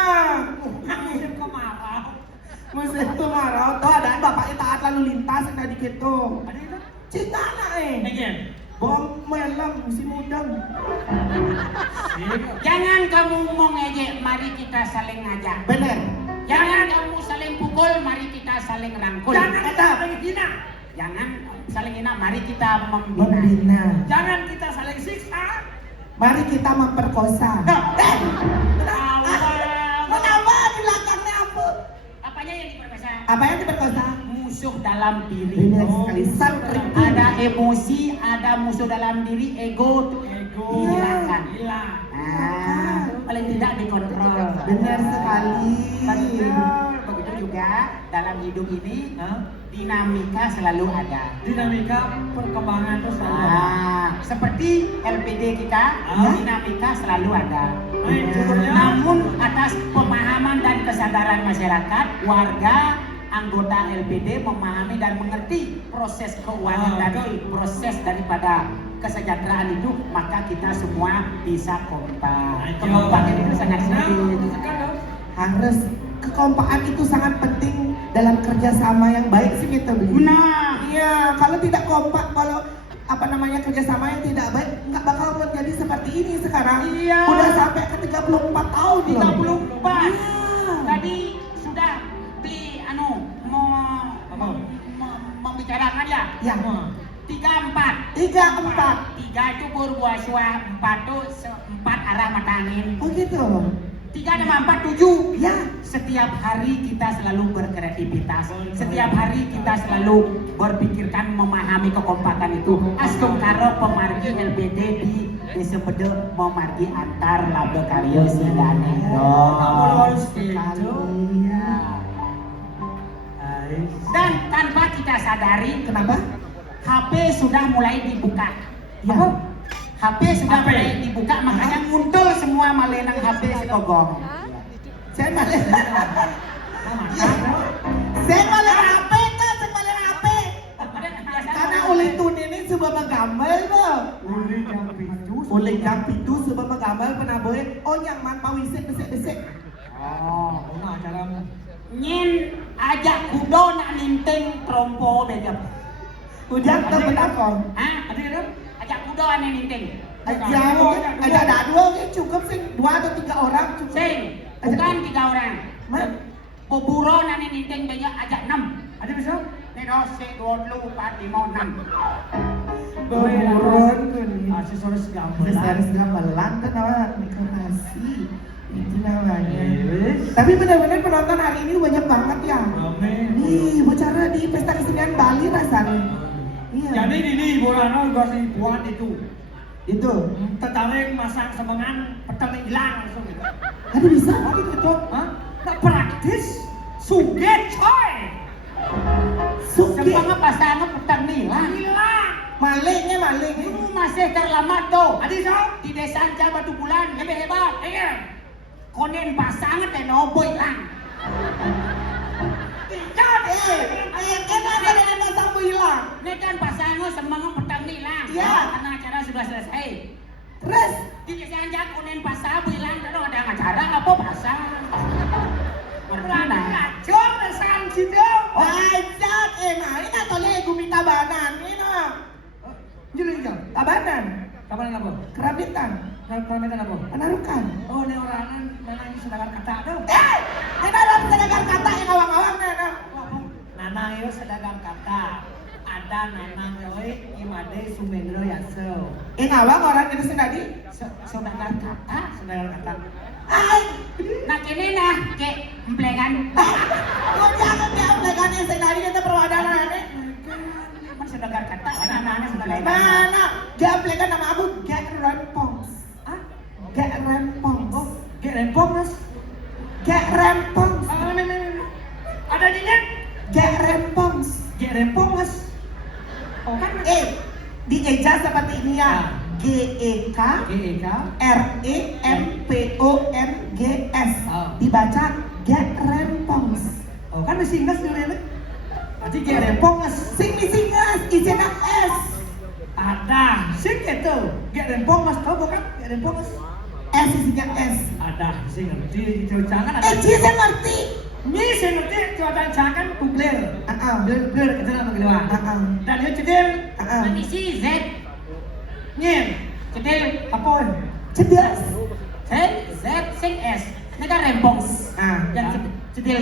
Musim kemarau. Musim kemarau tuh adaan bapaknya taat lalu lintas si Nadi gitu. Ada itu? Cinta anak Again. Bom melam musim udang. jangan kamu mau ngejek, mari kita saling ngajak. Bener. Jangan kamu saling pukul, mari kita saling rangkul. Jangan kita saling hina. Jangan saling hina, mari kita membina. Membina. Jangan kita saling siksa. Mari kita memperkosa. Allah. Kenapa di belakangnya apa? Apanya yang diperkosa? Apa yang diperkosa? Musuh dalam diri. Benar sekali. Santri. Ada emosi, ada musuh dalam diri, ego tuh Ego. dihilangkan. Hilang. Ah, paling tidak dikontrol. Benar sekali. Betul. Begitu juga dalam hidup ini dinamika selalu ada. Dinamika perkembangan terus selalu ada. Seperti LPD kita, dinamika selalu ada. Baik, contohnya. Namun atas pemahaman dan kesadaran masyarakat, warga, anggota LPD memahami dan mengerti proses keuangan dan proses daripada kesejahteraan itu, maka kita semua bisa kompak. Kekompakan itu sangat sulit. Harus kekompakan itu sangat penting dalam kerjasama yang baik sih kita beli. Nah, Iya, kalau tidak kompak, kalau apa namanya kerjasama yang tidak baik, nggak bakal menjadi seperti ini sekarang. Iya. Udah sampai ke 34 tahun loh. 34. Iya. Tadi sudah beli membicarakan ya. Ya. 34. 34. 3 itu berbuah suah, 4 itu 4 arah mata angin. Oh gitu. 3 tambah 4 7. Ya. Setiap hari kita selalu berkreativitas. Setiap hari kita selalu berpikirkan memahami kekompakan itu. Astum karo pemargi LBD di Desebede memargi antar labe karyo sidane. Dan tanpa kita sadari, Kenapa? HP sudah mulai dibuka. Ya. HP sudah HP. mulai dibuka, makanya muncul semua malenang HP sekogong. Saya malah. Ya. Saya malah HP kan, saya malah HP. Karena oleh tun ini coba menggambar loh. Oleh jam itu coba menggambar pernah boleh. Oh nyaman pawisik besek-besek. Oh, Rumah acaramu. nyin ajak kudo nak ninteng trompo bejap. Udah terbenakong. Hah? Ada kan? Ajak kudo ane ninteng. Aja mungkin ada dua mungkin cukup sih 2 atau 3 orang cukup. Sing, bukan 3 orang. Mas, Peburo ane ninteng bejap ajak 6. Ada bisa? Nih se 20 4 5 6. Beburun. Aksesoris gamelan. Aksesoris gamelan kan apa dekorasi. Itu namanya. Yes. Tapi benar-benar penonton hari ini banyak banget ya. Amin. Nih, bicara di pesta kesenian Bali rasanya. Iya. Jadi ini Borano gosip buat itu. Itu. Tertarik masang semangan petang hilang langsung gitu. Ada bisa? Oh gitu tuh, hah? Nah, praktis, suge coy, Suki. Sempanga pasangan petang nila. hilang. Malingnya maling. Itu masih terlambat tuh. Adi so, Di desa Anja Batu Bulan, lebih hebat. iya. Konen pasangan dan noboy lang. Tidak, Enak ada masang hilang. Ini kan pasangan semangat petang nila. Iya. Karena acara sudah selesai. Terus Di desa Anja konen pasangan bilang kalau ada acara apa pasangan. Pernah. Lacur resan situ. wajak ini atau lego minta banan ini. Jadi kan, Tabanan, kapan apa? kerabitan, Kalau apa? penarukan. Oh, ini orang mana yang sedangkan kata dong. Ini dalam sedagang kata yang awang-awang nana. Nanang itu sedagang kata. Ada nanang yoi imade sumendro yaso. Yang awang orang itu sendiri. Saudara kata. Sedagang kata. Ay, Nah kini nah ke emplekan. kau jangan dia ulekan yang sendiri itu perwadanan ini. Kan saudara kata. Anak-anak saudara. Mana? Dia ulekan nama aku Get Rempong. Hah? Get Rempong. Oh, gak rempong mas. Get Rempong. Ada nyinyek? Get Rempong. Gak rempong mas. Oh kan? Di eja seperti ini ya. GEK GEK. REMPONGS. Ah. Dibaca Get Rempong. Oh kan masih ingat dulu ini. Nanti gak rempong mas. Sing singas izin S. Ada. Sing itu. Gak rempong mas. Tahu bukan? Gak rempong mas. S isinya S. Ada. Sing ngerti. Jangan ada. Ci saya ngerti. Ini saya ngerti. Cuaca jangan kubler. Ah, Bler kejalan penggiluan. Dan dia cedil. Misi Z. Nyen. Cedil. Apa? Cedas. Z sing S. Ini kan rempong. Ah, Yang cedil.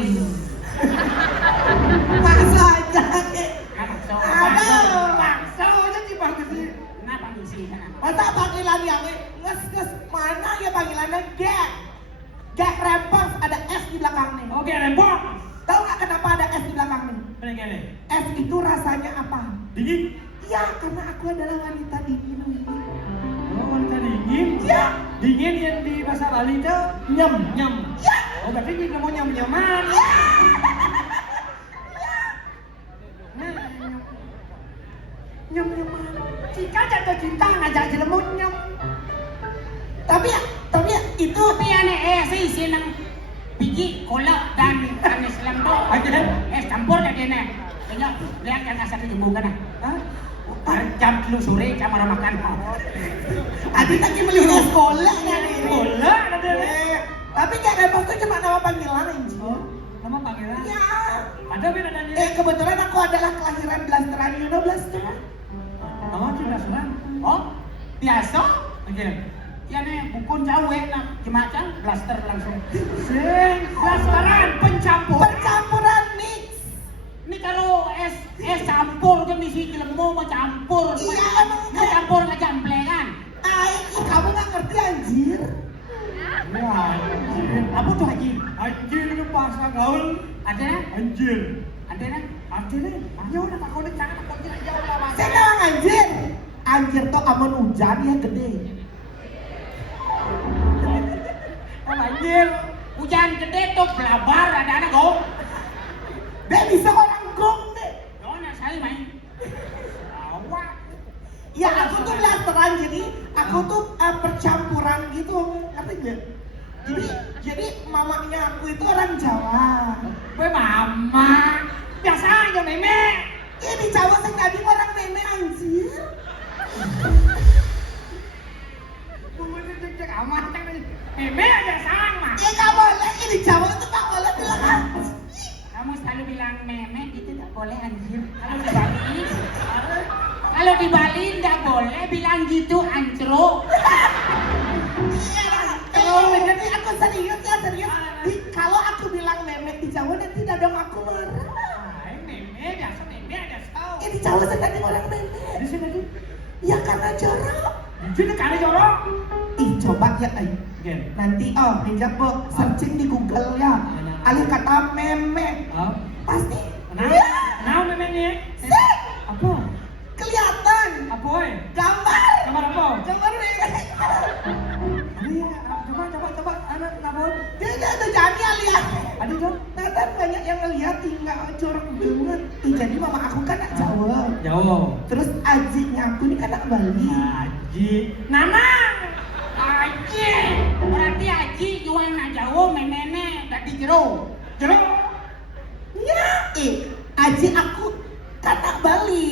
masa aja. Aduh. Paksa aja sih bagus sih. Kenapa misi sana? Masa panggilan yang nges mana ya panggilannya Get. Get Rempong ada S di belakangnya. Oke, rempong. Tahu nggak kenapa ada S di belakangnya? Ini. S itu rasanya apa? Dingin. Iya, karena aku adalah wanita dingin. Oh, wanita dingin. Iya. Dingin yang di bahasa Bali itu nyem. Iya. Oh, berarti kita mau nyem-nyeman. Nyem-nyeman. Jika jatuh cinta ngajak jelemut nyem. Tapi ya itu Tapi aneh sih sinang biji kolak dan anis lembo. Aja. Campur lagi nih. Tengok lihat yang asal dijembungkan. Jam 3 sore kamar makan. Adi lagi melihat sekolah kan ini. Bola ada. Tapi Get Rempong itu cuma nama panggilan Anji. Oh, nama panggilan. Iya. Ada beda nanya. Kebetulan aku adalah kelahiran blasteran, you know blasteran? Nama tidak suran. Oh, biasa. Oke. Ya nih bukun jauh nak cemacang blaster langsung. Sing blasteran pencampur. Percampuran mix. Ini kalau es campur kan misi jelemo mau campur. Iya, emang Ini campur nggak jamplengan. Kamu nggak ngerti anjir. Wah, anjir. Apa tuh haji? Anjir itu bahasa gaul. Ada na? Anjir. Ada na? Anjir nih. Ya udah tak konek jangan aku anjir jauh lah mas. Saya bilang anjir. Anjir tuh aman hujan ya gede. Oh anjir. Hujan gede tuh belabar ada anak gong. Dia bisa orang gong deh. Dona saya main. Awak. Ya aku tuh blasteran jadi aku tuh percampuran gitu, ngerti nggak? Jadi mamanya aku itu orang Jawa. Gue mama. Biasa aja meme. Ini Jawa sing tadi orang meme anjir. Bumbunya cek amat kan. Meme aja sama. Nggak boleh, ini Jawa itu nggak boleh bilang anjir. Kamu selalu bilang meme itu tak boleh anjir. Kalau di Bali nggak boleh bilang gitu anjro. Jadi aku serius ya serius. Kalau aku bilang meme di Jawa nanti dadang aku marah. Ah, meme biasa meme aja tahu. Di Jawa saya tadi orang meme. Di sini tuh. Ya karena jorok. Di sini kan jorok. Ih coba ya, Gen. nanti pinjam bu, searching di Google ya. Alih kata meme, pasti. Nah, memangnya apa? Kelihatan. Apa oi? Gambar. Gambar apa? Gambar nih. Coba anak nabon. Dia ada jadi lihat. Aduh dong. Natan banyak yang ngeliat tinggal jorok banget. Jadi mama aku kan anak Jawa. Jauh. Terus adiknya aku ini kan anak Bali. Aji. Nanang. Aji, berarti Aji jual nak jauh memene dari jero. Jero. Ya, Aji aku kan anak Bali.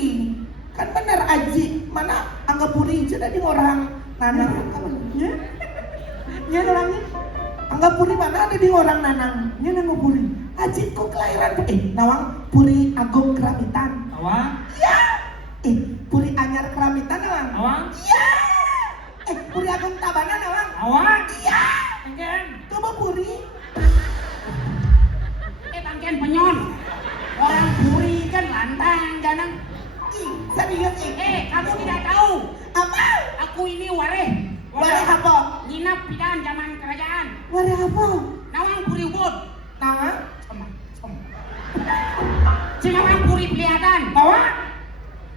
Kan bener Aji. Mana anggap puri aja dari orang Nanang kan Ya. Ya orangnya. anggap puri mana ada di orang Nanang. Nya nang puri. Ajiku kelahiran Nawang Puri Agung Keramitan. Awang. Iya. Puri Anyar Keramitan Nawang. Awang. Iya. Puri Agung Tabanan Nawang. Awang. Iya. Engken. Coba Puri. Bangkian penyon. Orang puri kan lantang jangan. Serius Kamu tidak tahu. Apa? Aku ini wareh. Wadah apa? Nginap pidan zaman kerajaan. Wadah apa? Nawang puri ubud. Nawang? Cimawang puri peliadan. Awang.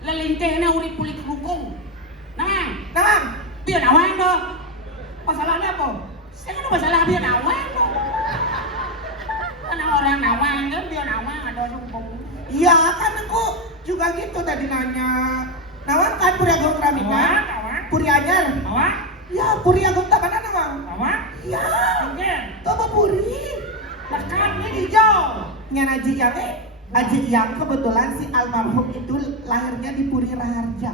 Lelintehna urip puli kerukung. Nawang. Nawang? Biar nawang dong. Masalahnya apa? Saya kan masalah biar nawang dong. Karena orang nawang kan biar nawang ada sumpung. Iya kan aku juga gitu tadi nanya. Nawang kan Puri Agung Keramitan. Awang. Puri Anyar. Awang. Ya Puri Agung Tabanan Nawang. Awang. Iya. Engken. Coba Puri. Lekatnya hijau. Nyan Aji yang Aji yang kebetulan si almarhum itu lahirnya di Puri Raharja.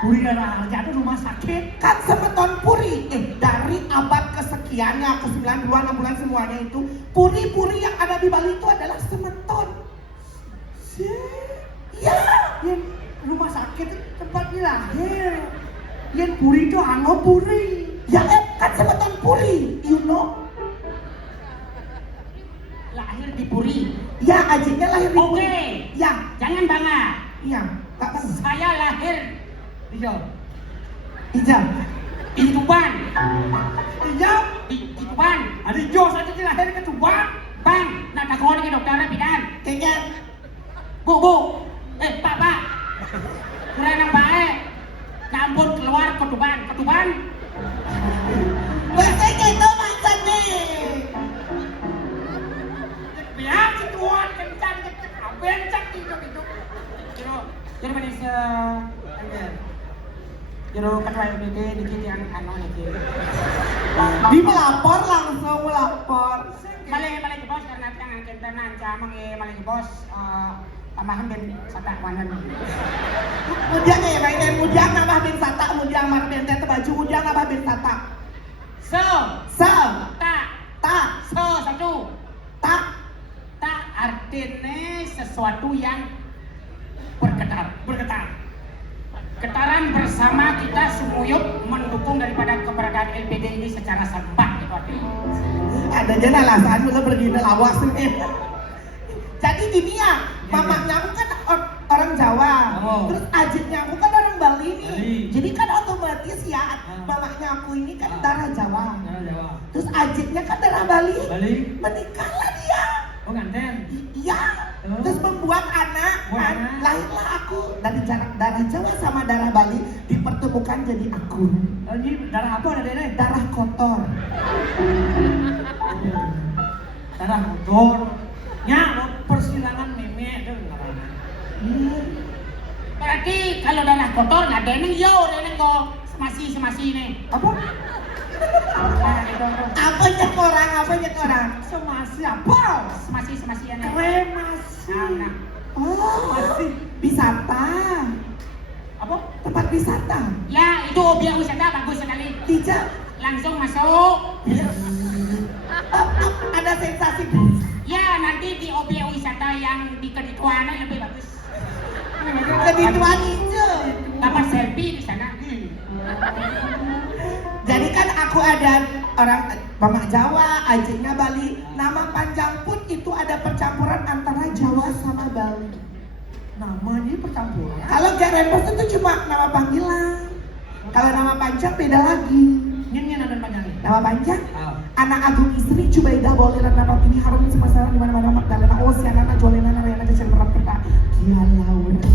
Puri Raharja itu rumah sakit. Kan semeton Puri. Dari abad kesekiannya ke 92 bulan semuanya itu puri-puri yang ada di Bali itu adalah semeton. Ya, Yang rumah sakit tempat dilahir. Yang puri itu anggo puri. ya kan semeton Puri, you know. Lahir di Puri. Ya, Ajinya lahir di Puri. Oke. Ya, Jangan bangga. iya, tak tahu. Saya lahir Hijau. Ijam. di Tuban. Hijau. Di Tuban. Ada hijau saja dilahir ke Tuban. Bang, nak takut ke dokternya pidan. Kayaknya Bu. Pak. Kurang yang baik. Nampun keluar ke Tuban. Ke Tuban. bahasa gitu maksudnya. Biar situan kencan kencang. Bencak hidup. Jadi manis Jero ketua LPD dikit yang dikit. Di melapor langsung melapor. Malay bos karena tangan kita nanca malay bos tambahan ben satak wanan. Mujang mainin mujang nambah bin sata, mujang marben teh baju mujang nambah bin sata. So, Se, tak, so satu. tak, Tak artinya sesuatu yang bergetar. Getaran bersama kita semuyuk mendukung daripada keberadaan LPD ini secara serempak itu artinya. ada aja alasan lu begini lawas nih. Jadi gini ya, mamanya aku kan orang Jawa, Oh. terus ajitnya aku kan orang Bali nih. Bali. Jadi kan otomatis ya, mamanya aku ini kan darah Jawa. Jawa. Terus ajitnya kan darah Bali. Bali. Menikahlah dia. Oh nganten. Iya. Oh. Terus membuat anak. Buat anak. Lahirlah aku dari jarak darah Jawa sama darah Bali dipertemukan jadi aku. Oh, ini darah apa ada deh? Darah kotor. Darah kotor. Ya, persilangan meme itu ngarana. Berarti kalau darah kotor nggak deneng yo, deneng kok semasi nih. Apa? Nah, itu. Apanya orang? Semasi apa? Semasi ya nih. Kremasi. Nah. Oh, Masih. wisata. Apa? Tempat wisata. Ya, itu objek wisata bagus sekali. Tidak. Langsung masuk. Ada sensasi. Ya, nanti di objek wisata yang di Kedituana lebih bagus. Kedituan hijau. Dapat selfie di sana. Jadi kan aku ada orang Mama Jawa, ajiknya Bali. Nama panjang pun itu ada percampuran antara Jawa sama Bali. Namanya percampuran. Kalau Garempos itu cuma nama panggilan. Kalau nama panjang beda lagi. Nyen ada panjangnya. Nama panjang? Ah. Anak Agung Istri Jubaidah Boleh Nama Ini Harum Semasaran di mana-mana Magdalena Oceana Jolena Narayana Kecil Merah Peta Kia Laura.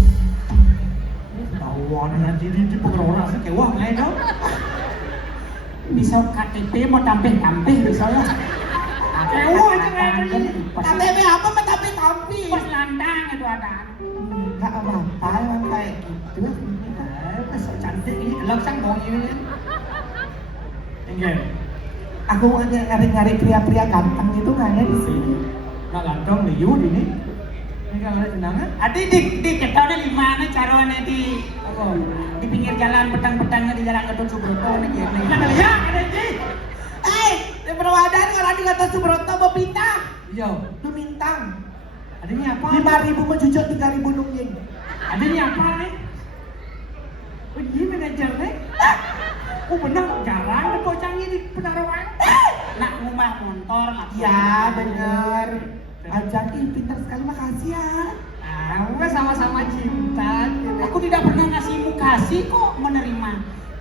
Tahuan nanti di pengerola sekewah main dong. Bisa KTP mau tampil-tampil bisa lah. Kewah aja kayaknya. KTP apa mah tapi Pas landang itu ada. Enggak apa-apa emang kayak gitu. So cantik ini gelap sang dong ini. Enggak. Aku mau nyari-nyari pria-pria ganteng itu nggak ada di sini. Nggak ganteng liu ini. Ini kalau ada tenangan. Adi di kita udah di mana caranya di pinggir jalan petang-petangnya di jalan Gatot Subroto nih gitu. Ada lihat ada ji. Di Perwadan orang di Gatot Subroto mau pindah. Iya. Lu mintang. Adanya apa? 5.000 menjujur 3.000 nungguin. Adanya apa nih? Oh ini manajer nih. Oh benar jarang ada bocahnya di Penarawan. Nak rumah motor lah. Iya bener. Ajan pintar sekali makasih ya. Gue sama-sama cinta. Aku tidak pernah ngasihmu kasih kok menerima.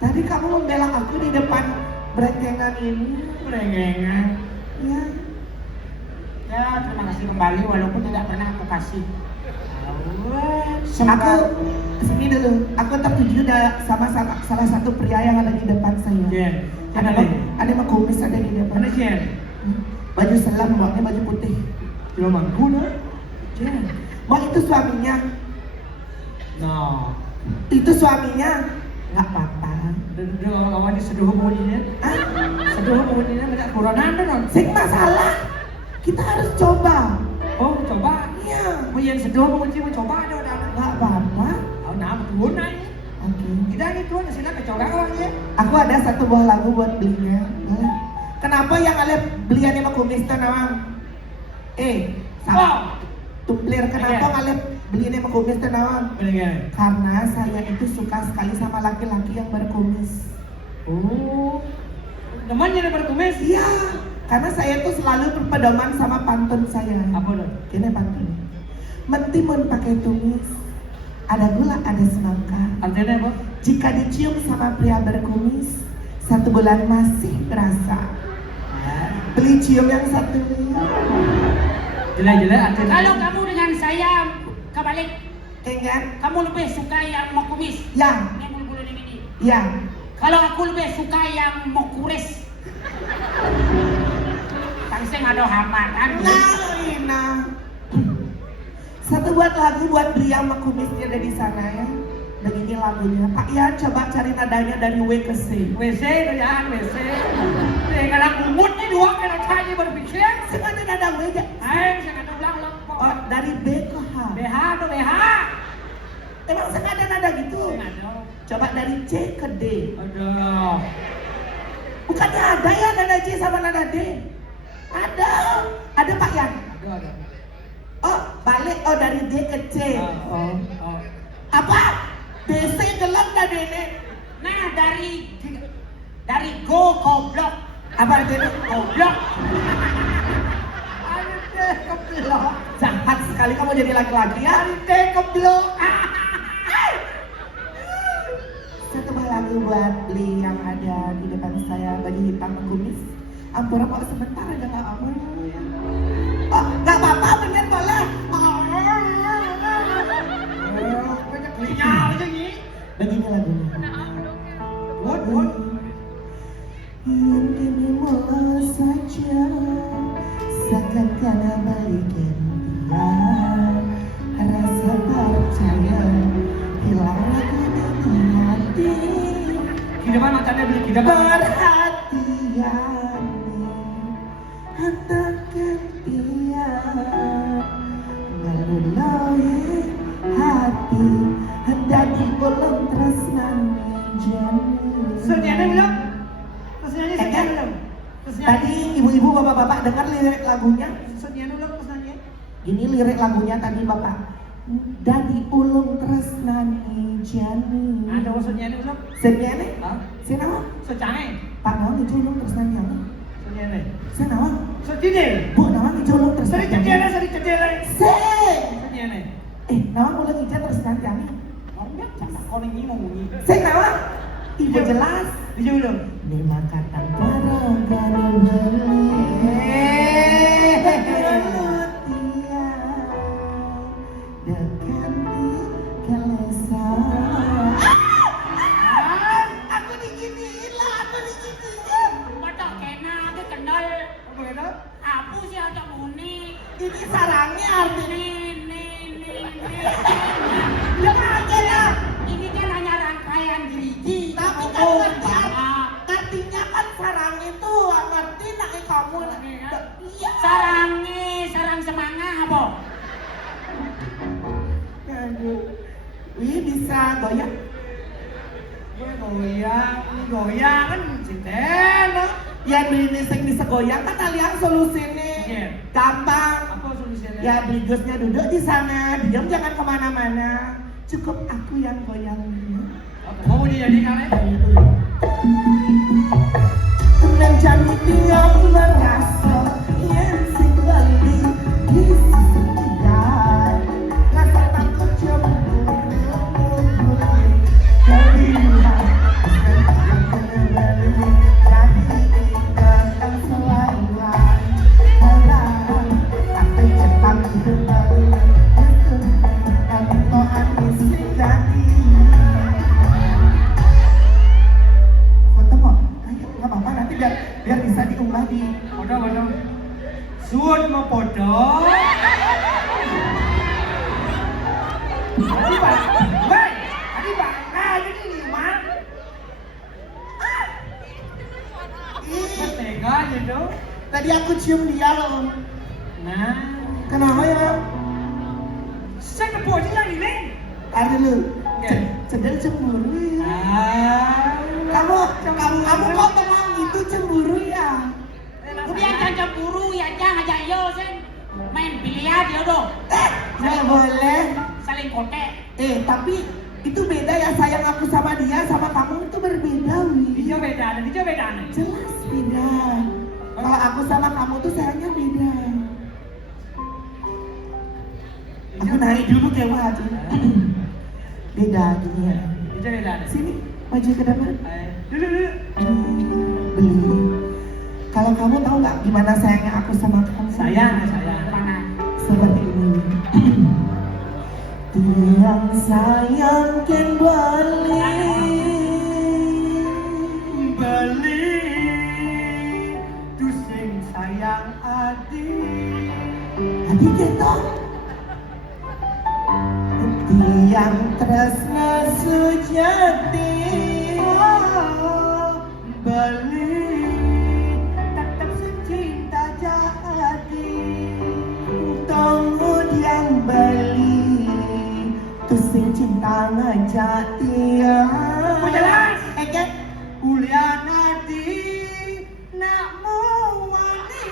Tadi kamu membela aku di depan berengengan ini. Berengengan. Iya. Ya terima kasih kembali walaupun tidak pernah aku kasih. Aku sini dulu. Aku tertuju sama salah satu pria yang ada di depan saya. Iya. Ada mah kumis ada di depan. Mana Jen? Baju selam, bawahnya baju putih. Cuma mangku lah. Jen. Mau itu suaminya. No. Itu suaminya. Nggak apa-apa. Dia lawan seduh bunyinya. Ah, Seduh bunyinya banyak corona ada non. sing masalah. Kita harus coba. Oh coba. Iya. Mau yang seduh bunyi mau coba ada. Nggak apa-apa. Oh nah betul nanya. Oke. Kita gitu aja sih nak kecoba orangnya. Aku ada satu buah lagu buat belinya. Boleh? Kenapa yang ale beliannya sama kumis teh nawang? Salah. Tuplir kenapa ngale beliannya sama kumis teh nawang? Berengengan. Karena saya itu suka sekali sama laki-laki yang berkumis. Oh. Temannya ada berkumis? Iya. Karena saya tuh selalu berpedoman sama pantun saya. Apa dong? Ini pantun. Mentimun pakai tumis. Ada gula, ada semangka. Artinya apa? Jika dicium sama pria berkumis, 1 bulan masih berasa. Beli cium yang satu. Jelek-jelek artinya. Kalau kamu dengan saya kebalik, Enggak? kamu lebih suka yang mau kumis. Ya, Yang bulu-bulu ini. ya. Kalau aku lebih suka yang mau kuris. Tangseng ada hambatan. Nah. Satu buat lagu buat beli yang kumisnya ada di sana ya. Begini lagunya. Pak Ian coba cari nadanya dari W ke C. WC itu jangan WC. Kalau kumut ini dua kalau tanya berpikir. Sekarang ada nada W ya. Ayo saya kata ulang. Oh, dari B ke H. BH tuh BH. Emang sekarang ada nada gitu? Coba dari C ke D. Aduh. Bukannya ada ya nada C sama nada D? Ada. Ada Pak Ian. Aduh. Oh, balik. Oh, dari D ke C. Oh. Apa? DC gelap dah ini. Nah dari go goblok. Apa artinya? Goblok. Aduh, keblok. Jahat sekali kamu jadi laki-laki ya. Keblok. Satu buah lagu buat beli yang ada di depan saya, baju hitam kumis. Ampura mau sebentar aja nggak aman. Oh, nggak apa-apa, bener boleh. Linyal aja nih. Begini lagunya. Buat. Ini mulai saja seakan kena balikin dia. Rasa percaya hilang lagi di hati. Kidaman macamnya beli kidaman. Perhatian hantarkan dia ngelulai hati hendak digolong tresnani jani. Senyanya belum? Senyanya belum? Tadi ibu-ibu bapak-bapak dengar lirik lagunya? Senyanya belum pesannya? Ini lirik lagunya tadi bapak. Dadi ulung tresnani jani. Ada senyanya belum? Senyane? Hah? Senawa? Secangnya? Pak nawa itu ulung tresnani apa? Senyanya. Senawa? Secide. Bu nawa itu ulung tresnani. Seri cedera. Se. Senyanya. Nawa ulung ijan tresnani jani. Orangnya canda kau ini mau bunyi. Sing nawa? Ibu jelas. Dijauh dong. Lima kata gara-gara beli. Aku diginiin lah, aku diginiin. Mata kena ke kendal. Apa kata? Aku sih ada muni. Ini sarangnya artinya. Jangan aja lah. Ini kan hanya rangkaian gerigi. Tapi kan artinya kan sarang itu ngerti nak kamu nak. Iya. Sarang semangat apa? Aduh. Wih bisa goyang. Gue goyang kan cinten. Ya ini sing bisa goyang kan kalian solusinya. Iya. Gampang. Apa solusinya? Ya Bligosnya duduk di sana, diam jangan kemana-mana. Cukup aku yang goyang. Mau dijadikan Tenang jami tiang merasa yang sing beli di sisi dia. Rasa takut cemburu dari lihat yang kena beli jadi ikatan selain halang apa cepat kembali dan Tuhan isi jadi. Foto mau? Ayo, nggak apa-apa nanti biar bisa diunggah di. Podo. Suun mau podo. Tadi Pak. Woi, tadi Pak. Nah, jadi lima. Ih, Tega gitu. tadi aku cium dia loh. Nah, Kenapa ya? saya kebo aja yang ini. Ada lu. Oke. Cendel cemburu ya. Kamu Kamu kok tenang gitu cemburu ya? Udah jangan cemburu ya jangan aja yo sen. Main biliar ya dong. Nggak boleh. Saling kotek. Tapi itu beda ya sayang aku sama dia sama kamu itu berbeda Wi. Dia beda nih. Jelas beda. Kalau aku sama kamu tuh sayangnya beda. Aku naik dulu kayak aja. Beda gini ya. Dia beda nih. Sini, maju ke depan. Dulu. Beli. Kalau kamu tahu nggak gimana sayangnya aku sama kamu? Sayang. Mana? Seperti ini. Tiang sayang ken Beli tusing sayang adik. Adik kita. Tiang tresna sejati. Beli tetap secinta jadi. Tunggu yang beli tusing cinta ngajak dia. Mau jelas? Kan? Kuliah nadi nak muwani.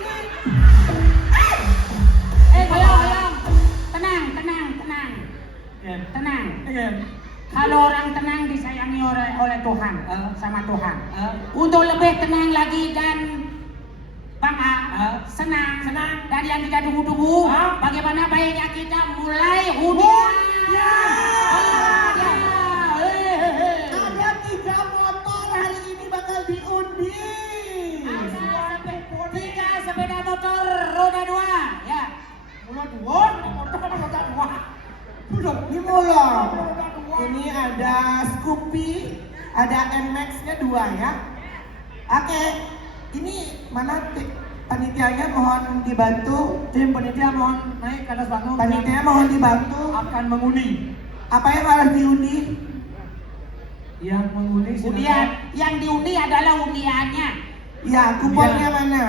Goyang. Tenang. Tenang. Kalau orang tenang disayangi oleh Tuhan, sama Tuhan. Untuk lebih tenang lagi dan bangga, senang, dan yang tidak tunggu-tunggu, bagaimana baiknya kita mulai hunian. Ada 3 motor hari ini bakal diundi. Ada 3 sepeda motor roda 2, ya. Mula dua, motor roda dua. Udah, Ini mula. Ini ada Scoopy, ada NMAX-nya 2 ya. Oke, ini mana panitianya mohon dibantu. tim panitia mohon naik ke atas panggung. Panitia mohon dibantu. Akan mengundi. Apa yang harus diundi? Yang mengundi Undian, yang diundi adalah undiannya. Ya, kuponnya mana?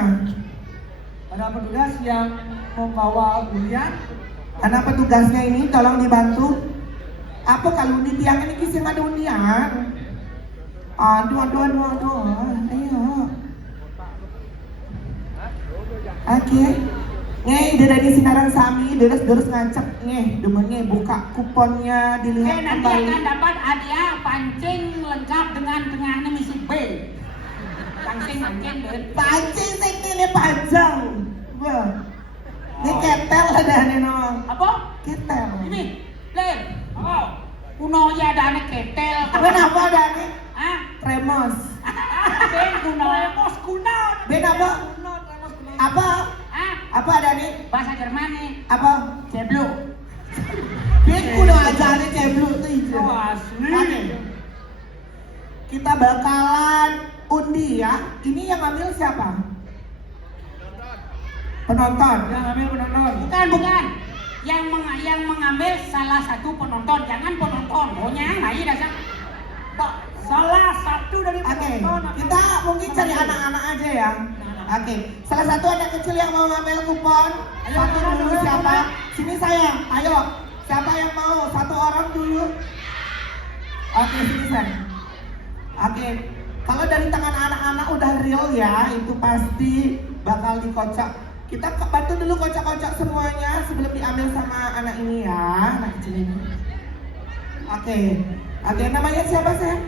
Ada petugas yang membawa undian. Karena petugasnya ini tolong dibantu. Apa kalau undi tiang ini kisah ada undian? Aduh. Ayo. Oke. Nih, dari Sinarang Sami, terus ngancep nih, demennya buka kuponnya dilihat Nanti kembali. akan dapat hadiah pancing lengkap dengan misi B. Pancing Ben. Pancing sing ini panjang. Wah. Ini ketel ada nih no. Apa? Ketel. Ini, Len. Kuno ya ada anak ketel. Kenapa ada nih? Hah? Remos. Ben kuno. Remos kuno. Ben apa? Kuno, Remos kuno. Apa? Ah, Apa Dani? bahasa Jerman nih. Apa? Ceblo. Ben kuno aja nih cebluk tuh itu. Oh, asli. Oke. Kita bakalan undi ya. Ini yang ngambil siapa? Penonton. Yang ambil penonton. Bukan. Yang mengambil salah satu penonton, jangan penonton. Pokoknya nggak dasar. Pak, salah satu dari Oke, penonton. akan- kita mungkin cari anak-anak aja ya. Oke, salah satu anak kecil yang mau ngambil kupon, Ayo, satu ayo, dulu ayo, siapa? ayo. Sini sayang, ayo. Siapa yang mau? Satu orang dulu. Oke, sini sayang. Oke, kalau dari tangan anak-anak udah real ya, itu pasti bakal dikocok. Kita bantu dulu kocok-kocok semuanya sebelum diambil sama anak ini ya, anak kecil ini. Oke, namanya siapa sayang?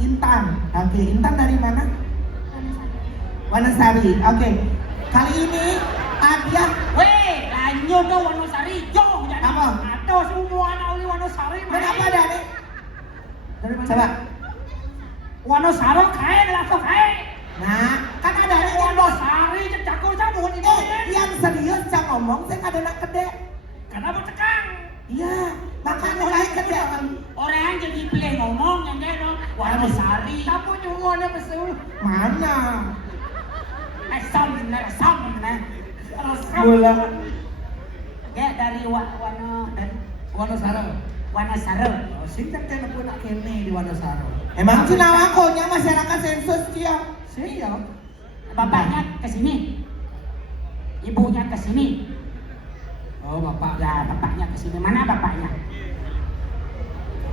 Intan. Oke, Intan dari mana? Wanasari. Oke. Kali ini hadiah Weh, lanjut ke Wonosari, jauh jadi. apa? Ada semua anak uli Wonosari. Kenapa Dani? Dari mana? Coba. Wonosari kae langsung kae. Nah, kan ada anak yang Wonosari jago sabun ini. yang serius saya ngomong saya ada anak gede. Kenapa cekang? Iya, makanya saya gede. Orang jadi pilih ngomong yang dia dong. Wonosari. Kamu nyuwunnya besul. Mana? Som bener. Bola. Ya dari Wonosari. Wanasaro. Oh, singkat kan aku nak kene di Wonosari. Emang Cinawakonya masyarakat sensus dia. Siap. Bapaknya ke sini. Ibunya ke sini. Oh, bapak. Ya, bapaknya ke sini. Mana bapaknya?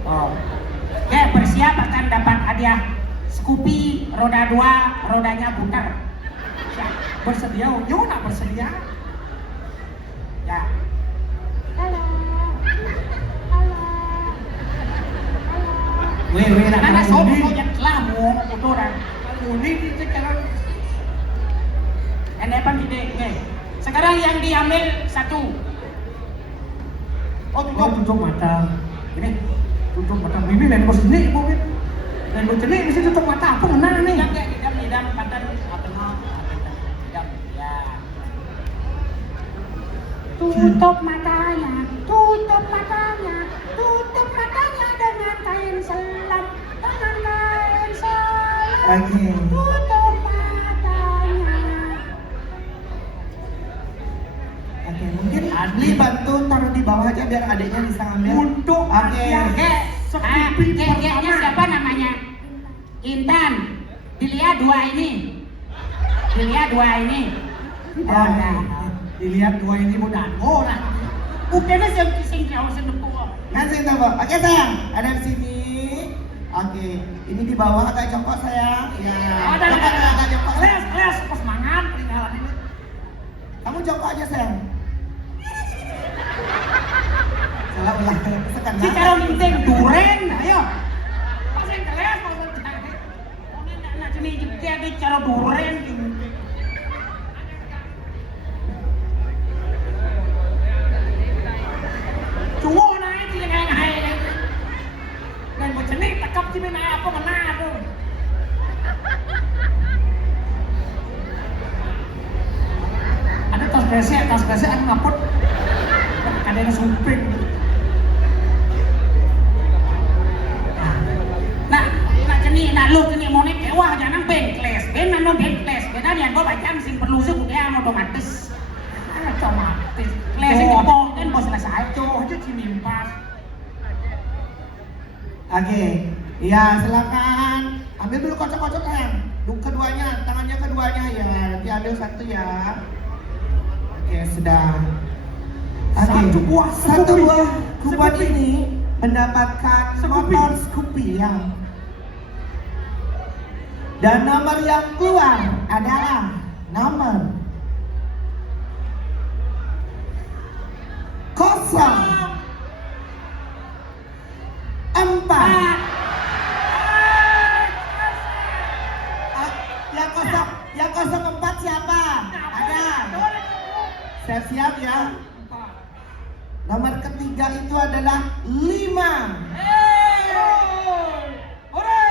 Oh. Ya, bersiap akan dapat hadiah Scoopy roda 2, rodanya putar. Ya, Bersedia, yo nak bersedia. ya. Weh, nak Karena kamu sob ni. kau yang kelamu, kotoran. Kamu ni sekarang. Yang depan gede, oke. Sekarang yang diambil satu. Oh, tutup mata. Ini tutup mata. Bibi lain bos ini, ibu Bibi. Lain bos ini mesti tutup mata. Apa kena nih? Idam, pandan, apa no? Idam, ya. Tutup matanya dengan kain selam, Oke. tutup matanya. Oke, mungkin Adli bantu taruh di bawah aja biar adiknya bisa ngambil. Untuk Oke. hadiah Scoopy Kayaknya pertama. siapa namanya? Intan. Dilihat dua ini. Oh, nah. Dilihat dua ini mudah. Oh, lah. Bukannya sing jauh sedepu. Ngasih coba. Oke sayang, ada di sini. Oke, ini di bawah agak copot sayang. Ya. Coba agak copot. Les, pas mangan peninggalan ini. Kamu jongkok aja sayang. Salah ulang sekarang. Si kalau minting duren, ayo. Pasang ke les, pasang ke les. Nak sini juga ada cara duren. Cuma naik di ngai. Dan bos ini tekap di mana apa mana tuh. Ada tas kresek ada ngaput. Ada yang suping. Nak lu kini mau nih wah jangan bengkles, benar yang gua baca sing perlu sih dia otomatis. Otomatis. Kles itu kok kan bos selesai. Cowok aja cimimpas. Oke, ya silakan. Ambil dulu kocok-kocok sayang. Keduanya, tangannya keduanya ya. Nanti ambil satu ya. Oke, sudah. Oke. Satu buah Satu Scoopy. buah kupon Scoopy. ini mendapatkan Scoopy. motor Scoopy ya. Dan nomor yang keluar adalah nomor 04. Yang 04 siapa? Ada. Siap-siap ya. Nomor ketiga itu adalah 5. Hore!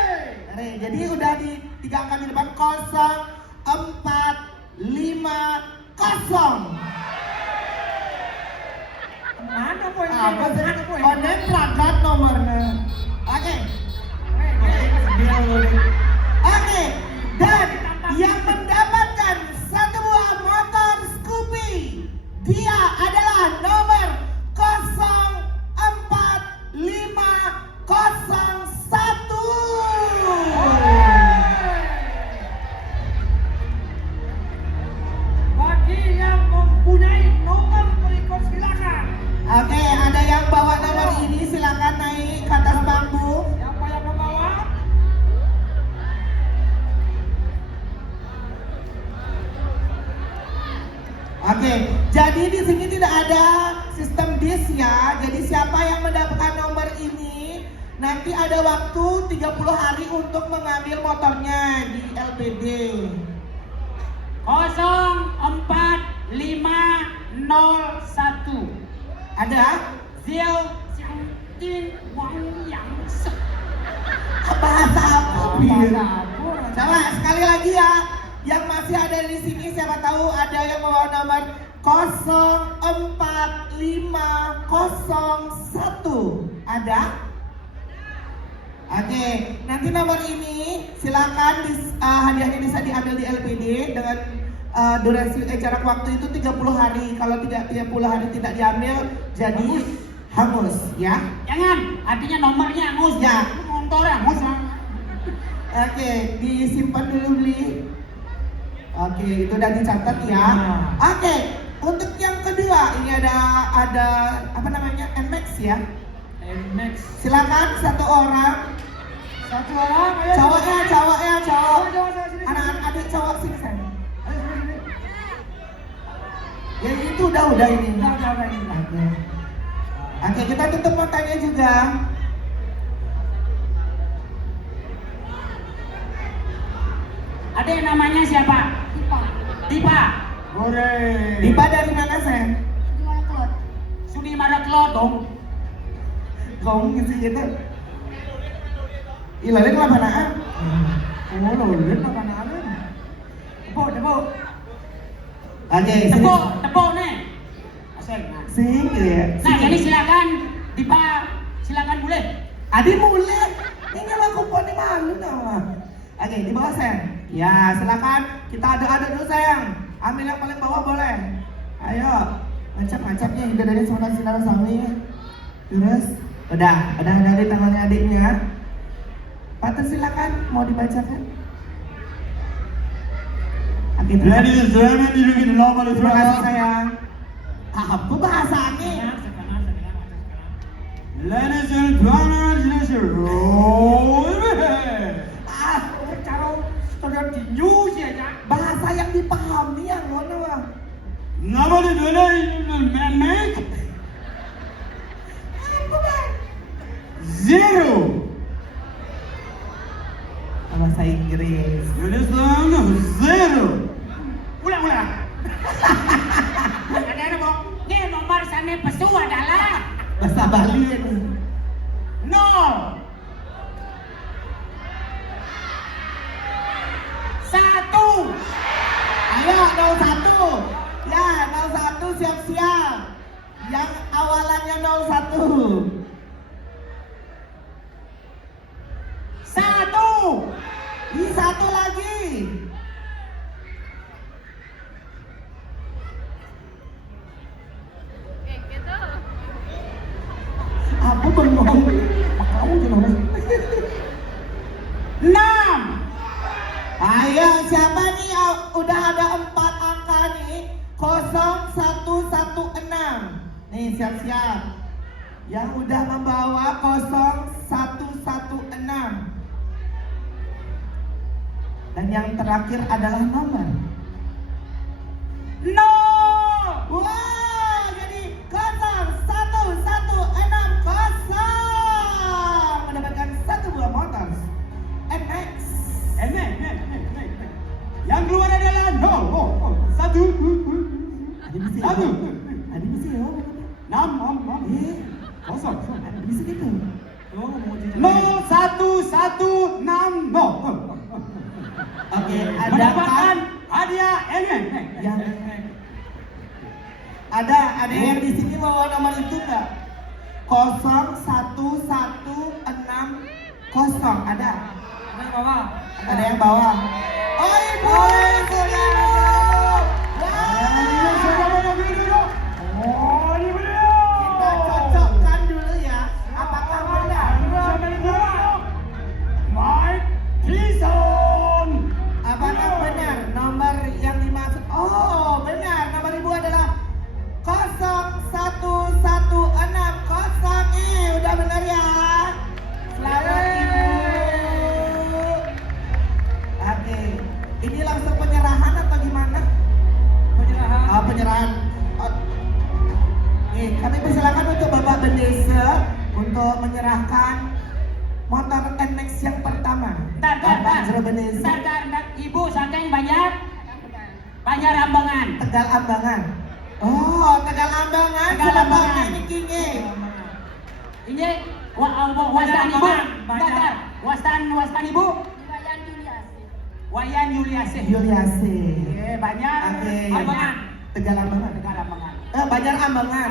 di sini tidak ada sistem disk ya. Jadi siapa yang mendapatkan nomor ini nanti ada waktu 30 hari untuk mengambil motornya di LPD. 04501 Ada? Ziao Jiangtin Wang Yang Se. Bahasa apa? Bahasa apa? Coba sekali lagi ya. Yang masih ada di sini siapa tahu ada yang membawa nomor 04501. Ada? Oke, nanti nomor ini silakan hadiahnya bisa diambil di LPD dengan durasi jarak waktu itu 30 hari. Kalau tidak 30 hari tidak diambil jadi hangus ya. Jangan, artinya nomornya hangus. Ya. Motor hangus. Oke, disimpan dulu beli. Oke, itu udah dicatat ya. Oke, untuk yang kedua ini ada apa namanya NMAX ya. Next. Silakan satu orang. Satu orang, ayo. Cowok. Sini. Anak-anak adik cowok sini saya. Ayo sini. Ya itu udah ini. Udah ini. Oke, kita tutup matanya juga. Ada yang namanya siapa? Dipa. Goreng. Dipa dari mana saya? Sudi Maraklot dong. Gong gitu gitu. Ilalim kenapa naan? Oh, lulus apa namanya? Tepuk. Oke, sini. Tepuk nih. Asal. Sing ya. Nah, jadi silakan Dipa, silakan boleh. Adi mulai. Ini mah kuponnya malu nama. Oke, di bawah sayang. Ya, silakan. Kita aduk-aduk dulu sayang. Ambil yang paling bawah boleh. Ayo. Macap-macapnya hingga dari saudara-saudara sami. Terus, udah dari tangannya adiknya. Patut silakan, mau dibacakan. Oke, terima kasih sayang. Apa bahasanya? Ladies and gentlemen, cara saudara di news ya, Bahasa yang dipahami yang mana bang? nama di mana make Apa bang? zero. Bahasa Inggris. Understand? Zero. Ulang. Ada bang. Ini nomor sana pesu adalah Bahasa Bali ini. 0 1. Ayo 01. Ya 01 siap-siap. Yang awalannya 01. 1. Ini satu lagi. Apa bengong? Kamu jangan. 6. Ayo siapa nih? Udah ada 4 angka nih. 0116. Nih siap-siap. Yang udah membawa 0116. Dan yang terakhir adalah nomor 0. wah, jadi 01160 mendapatkan 1 buah motor NMAX. Yang keluar adalah 1. Ada bisa Satu. Ada bisa ya. 6. Eh, Kosong. ada bisa gitu. 01160. Oke, Mendapatkan hadiah yang ada yang di sini bawa nomor itu enggak? 01160 ada. Ada yang bawa. Oh ibu, kita cocokkan dulu ya. Apakah benar? Apakah benar nomor yang dimaksud? Oh benar, nomor ibu adalah 01160. Udah benar ya. Selamat ibu. Oke, ini langsung motor NMAX yang pertama. Bentar. Jerobenes. Bentar. Ibu saking Banjar Ambangan. Tegal Ambangan. Oh, Tegal Ambangan. Tegal Ambangan. Ini kinge. Ini wastan ibu. Bentar. Wastan ibu. Wayan Yuliasih. Banyak. Oke. Ambangan. Tegal Ambangan. Banjar Ambangan.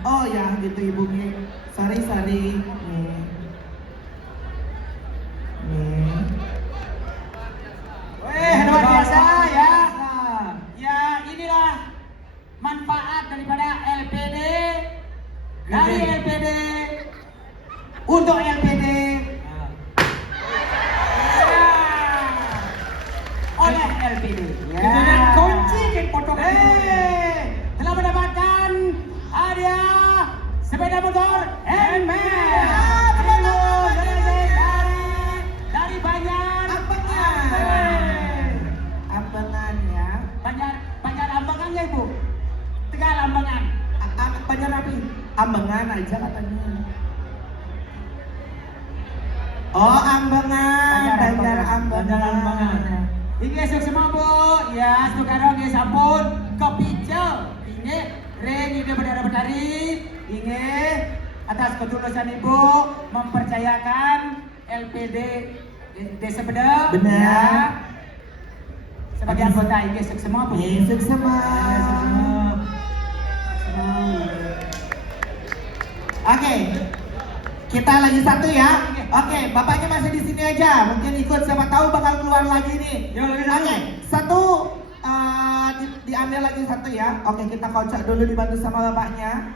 Oh ya, gitu ibu Ki. Sorry. Nih. Luar biasa ya. Ya inilah manfaat daripada LPD. Dari LPD untuk LPD. Oleh LPD. Dengan kunci yang potong. Telah mendapatkan hadiah sepeda motor NMAX. Dari Banjar Ambangan ya. Banjar Ambangan ya ibu. Tegal Ambangan. Banjar apa? Ambangan aja katanya. Oh, Ambangan. Banjar Ambangan. Ini esok semua bu, ya sekarang dia sampun kepicel. Ini ring ini berdarah-berdari. Ini atas ketulusan ibu mempercayakan LPD Desa Beda. Benar. Ya, sebagai anggota ini esok semua bu. Besok semua. Oke, kita lagi satu ya. Oke, bapaknya masih di sini aja. Mungkin ikut, siapa tahu bakal keluar lagi nih. Oke, satu diambil lagi satu ya. Oke, kita kocok dulu dibantu sama bapaknya.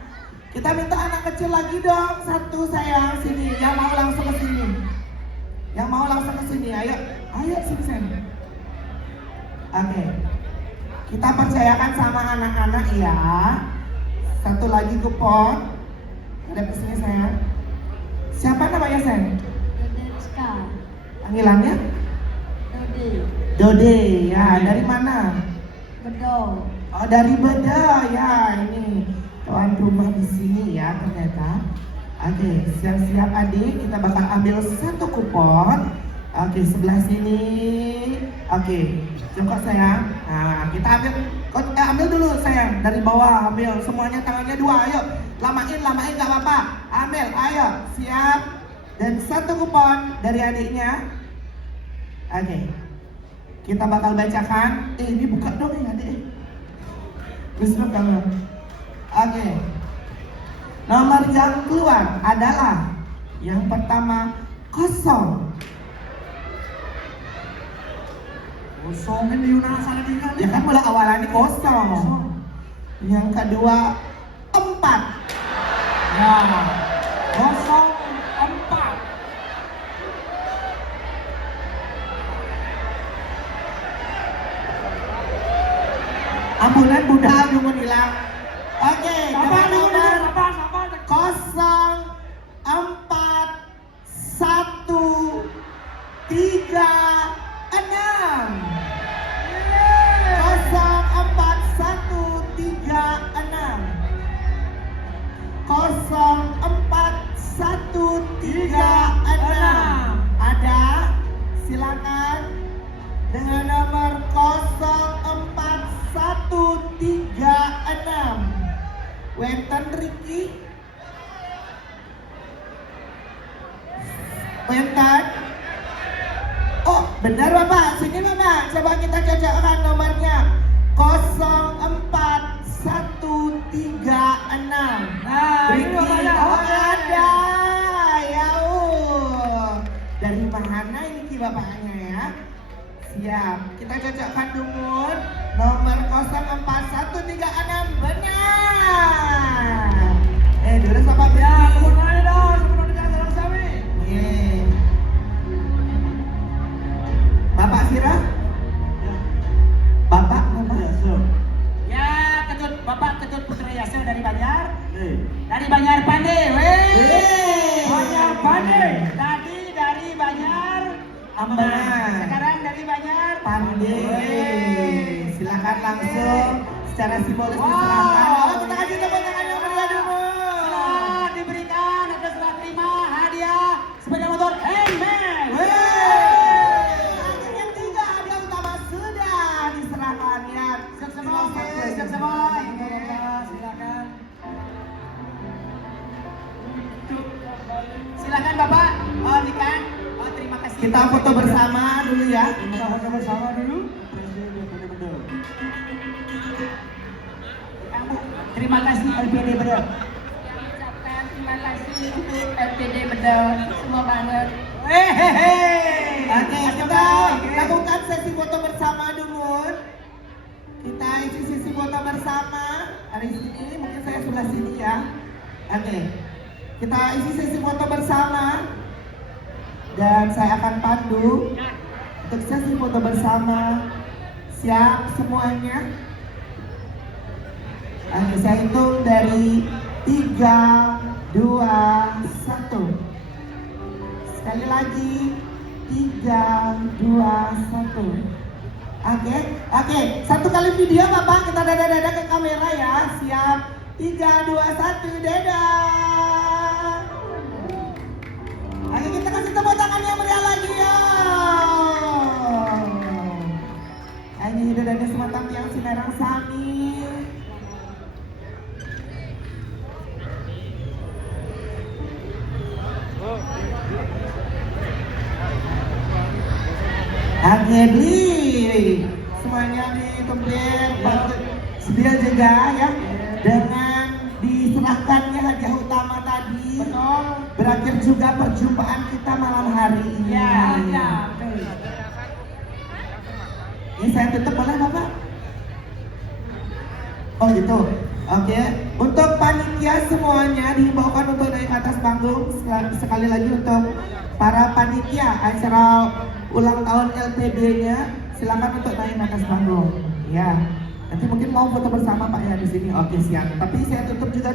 Kita minta anak kecil lagi dong. Satu sayang sini. Yang mau langsung ke sini. Ayo sini sayang. Oke. Kita percayakan sama anak-anak ya. Satu lagi kupon. Ada pesannya sayang. Siapa namanya sayang? Panggilannya? Dode. Ya, dari mana? Bedo. Oh, dari Beda ya. Ini tuan rumah di sini ya ternyata. Oke, siap-siap adik. Kita bakal ambil satu kupon. Oke, sebelah sini. Oke, coba sayang. Nah, kita ambil dulu sayang. Dari bawah ambil semuanya, tangannya dua. Ayo, lamain nggak apa-apa. Ambil, ayo, siap. Dan satu kupon dari adiknya. Oke, kita bakal bacakan. Ini buka dong ya adik. Bismillah. Oke. Nomor yang keluar adalah yang pertama 0. Kosong ini Yuna sana tinggal. Ya kan mulai awalannya 0. Yang kedua 4. Ya. 04. Ambulan budal dungun hilang. Oke, Sabar dengan nomor sabar. 04136. Ada? Silakan. Dengan nomor 04136. Wenten Ricky. Wenten. Oh, benar Bapak. Sini Bapak. Coba kita cocokkan nomornya. 04136. Nah, ini Ricky. bapaknya. Oh, ada. Ya, dari mana ini Ki bapaknya ya? Siap. Kita cocokkan dulu. Nomor 04136. Benar. Dulu sama Ya, Ricky. kemudian dong, sebelum dikasih sawi. Yeay. Bapak Sira? Bapak nama? Ya, Bapak Ketut Putra Yasa dari Banjar. Dari Banjar Pandai, Banjar Pandai. Tadi dari Banjar Ambangan. Sekarang dari Banjar Pandai. Silakan langsung secara simbolis Wow. diserahkan. Oh, kita kasih tepuk tangan yang meriah dulu. Telah diberikan atau setelah terima hadiah sepeda motor Kita foto bersama dulu ya. Kita foto bersama dulu. Kamu, terima kasih LPD Bedel. Ucapkan terima kasih untuk LPD Bedel. Semua banget. Hehehe. Oke, kita lakukan sesi foto bersama dulu. Kita isi sesi foto bersama. Hari sini mungkin saya sebelah sini ya. Oke. Kita isi sesi foto bersama. Dan saya akan pandu untuk sesi foto bersama. Siap semuanya? Oke, saya hitung dari 3, 2, 1. Sekali lagi 3, 2, 1. Oke, satu kali video Bapak, kita dadah-dadah ke kamera ya. Siap, 3, 2, 1, dadah. Oke, kita kasih tepuk tangan yang meriah lagi ya. Ini hidup dan semata yang sinarang sami. Semuanya ditempel sedia juga ya dengan diserahkannya hadiah utama tadi. Betul. Berakhir juga perjumpaan kita malam hari ini. Ya. Ini saya tutup boleh Bapak? Oh gitu. Oke. Untuk panitia semuanya dihimbaukan untuk naik ke atas panggung. Sekali lagi untuk para panitia acara ulang tahun LPD-nya, silakan untuk naik ke atas panggung. Ya. Nanti mungkin mau foto bersama Pak ya di sini. Oke, siap. Tapi saya tutup juga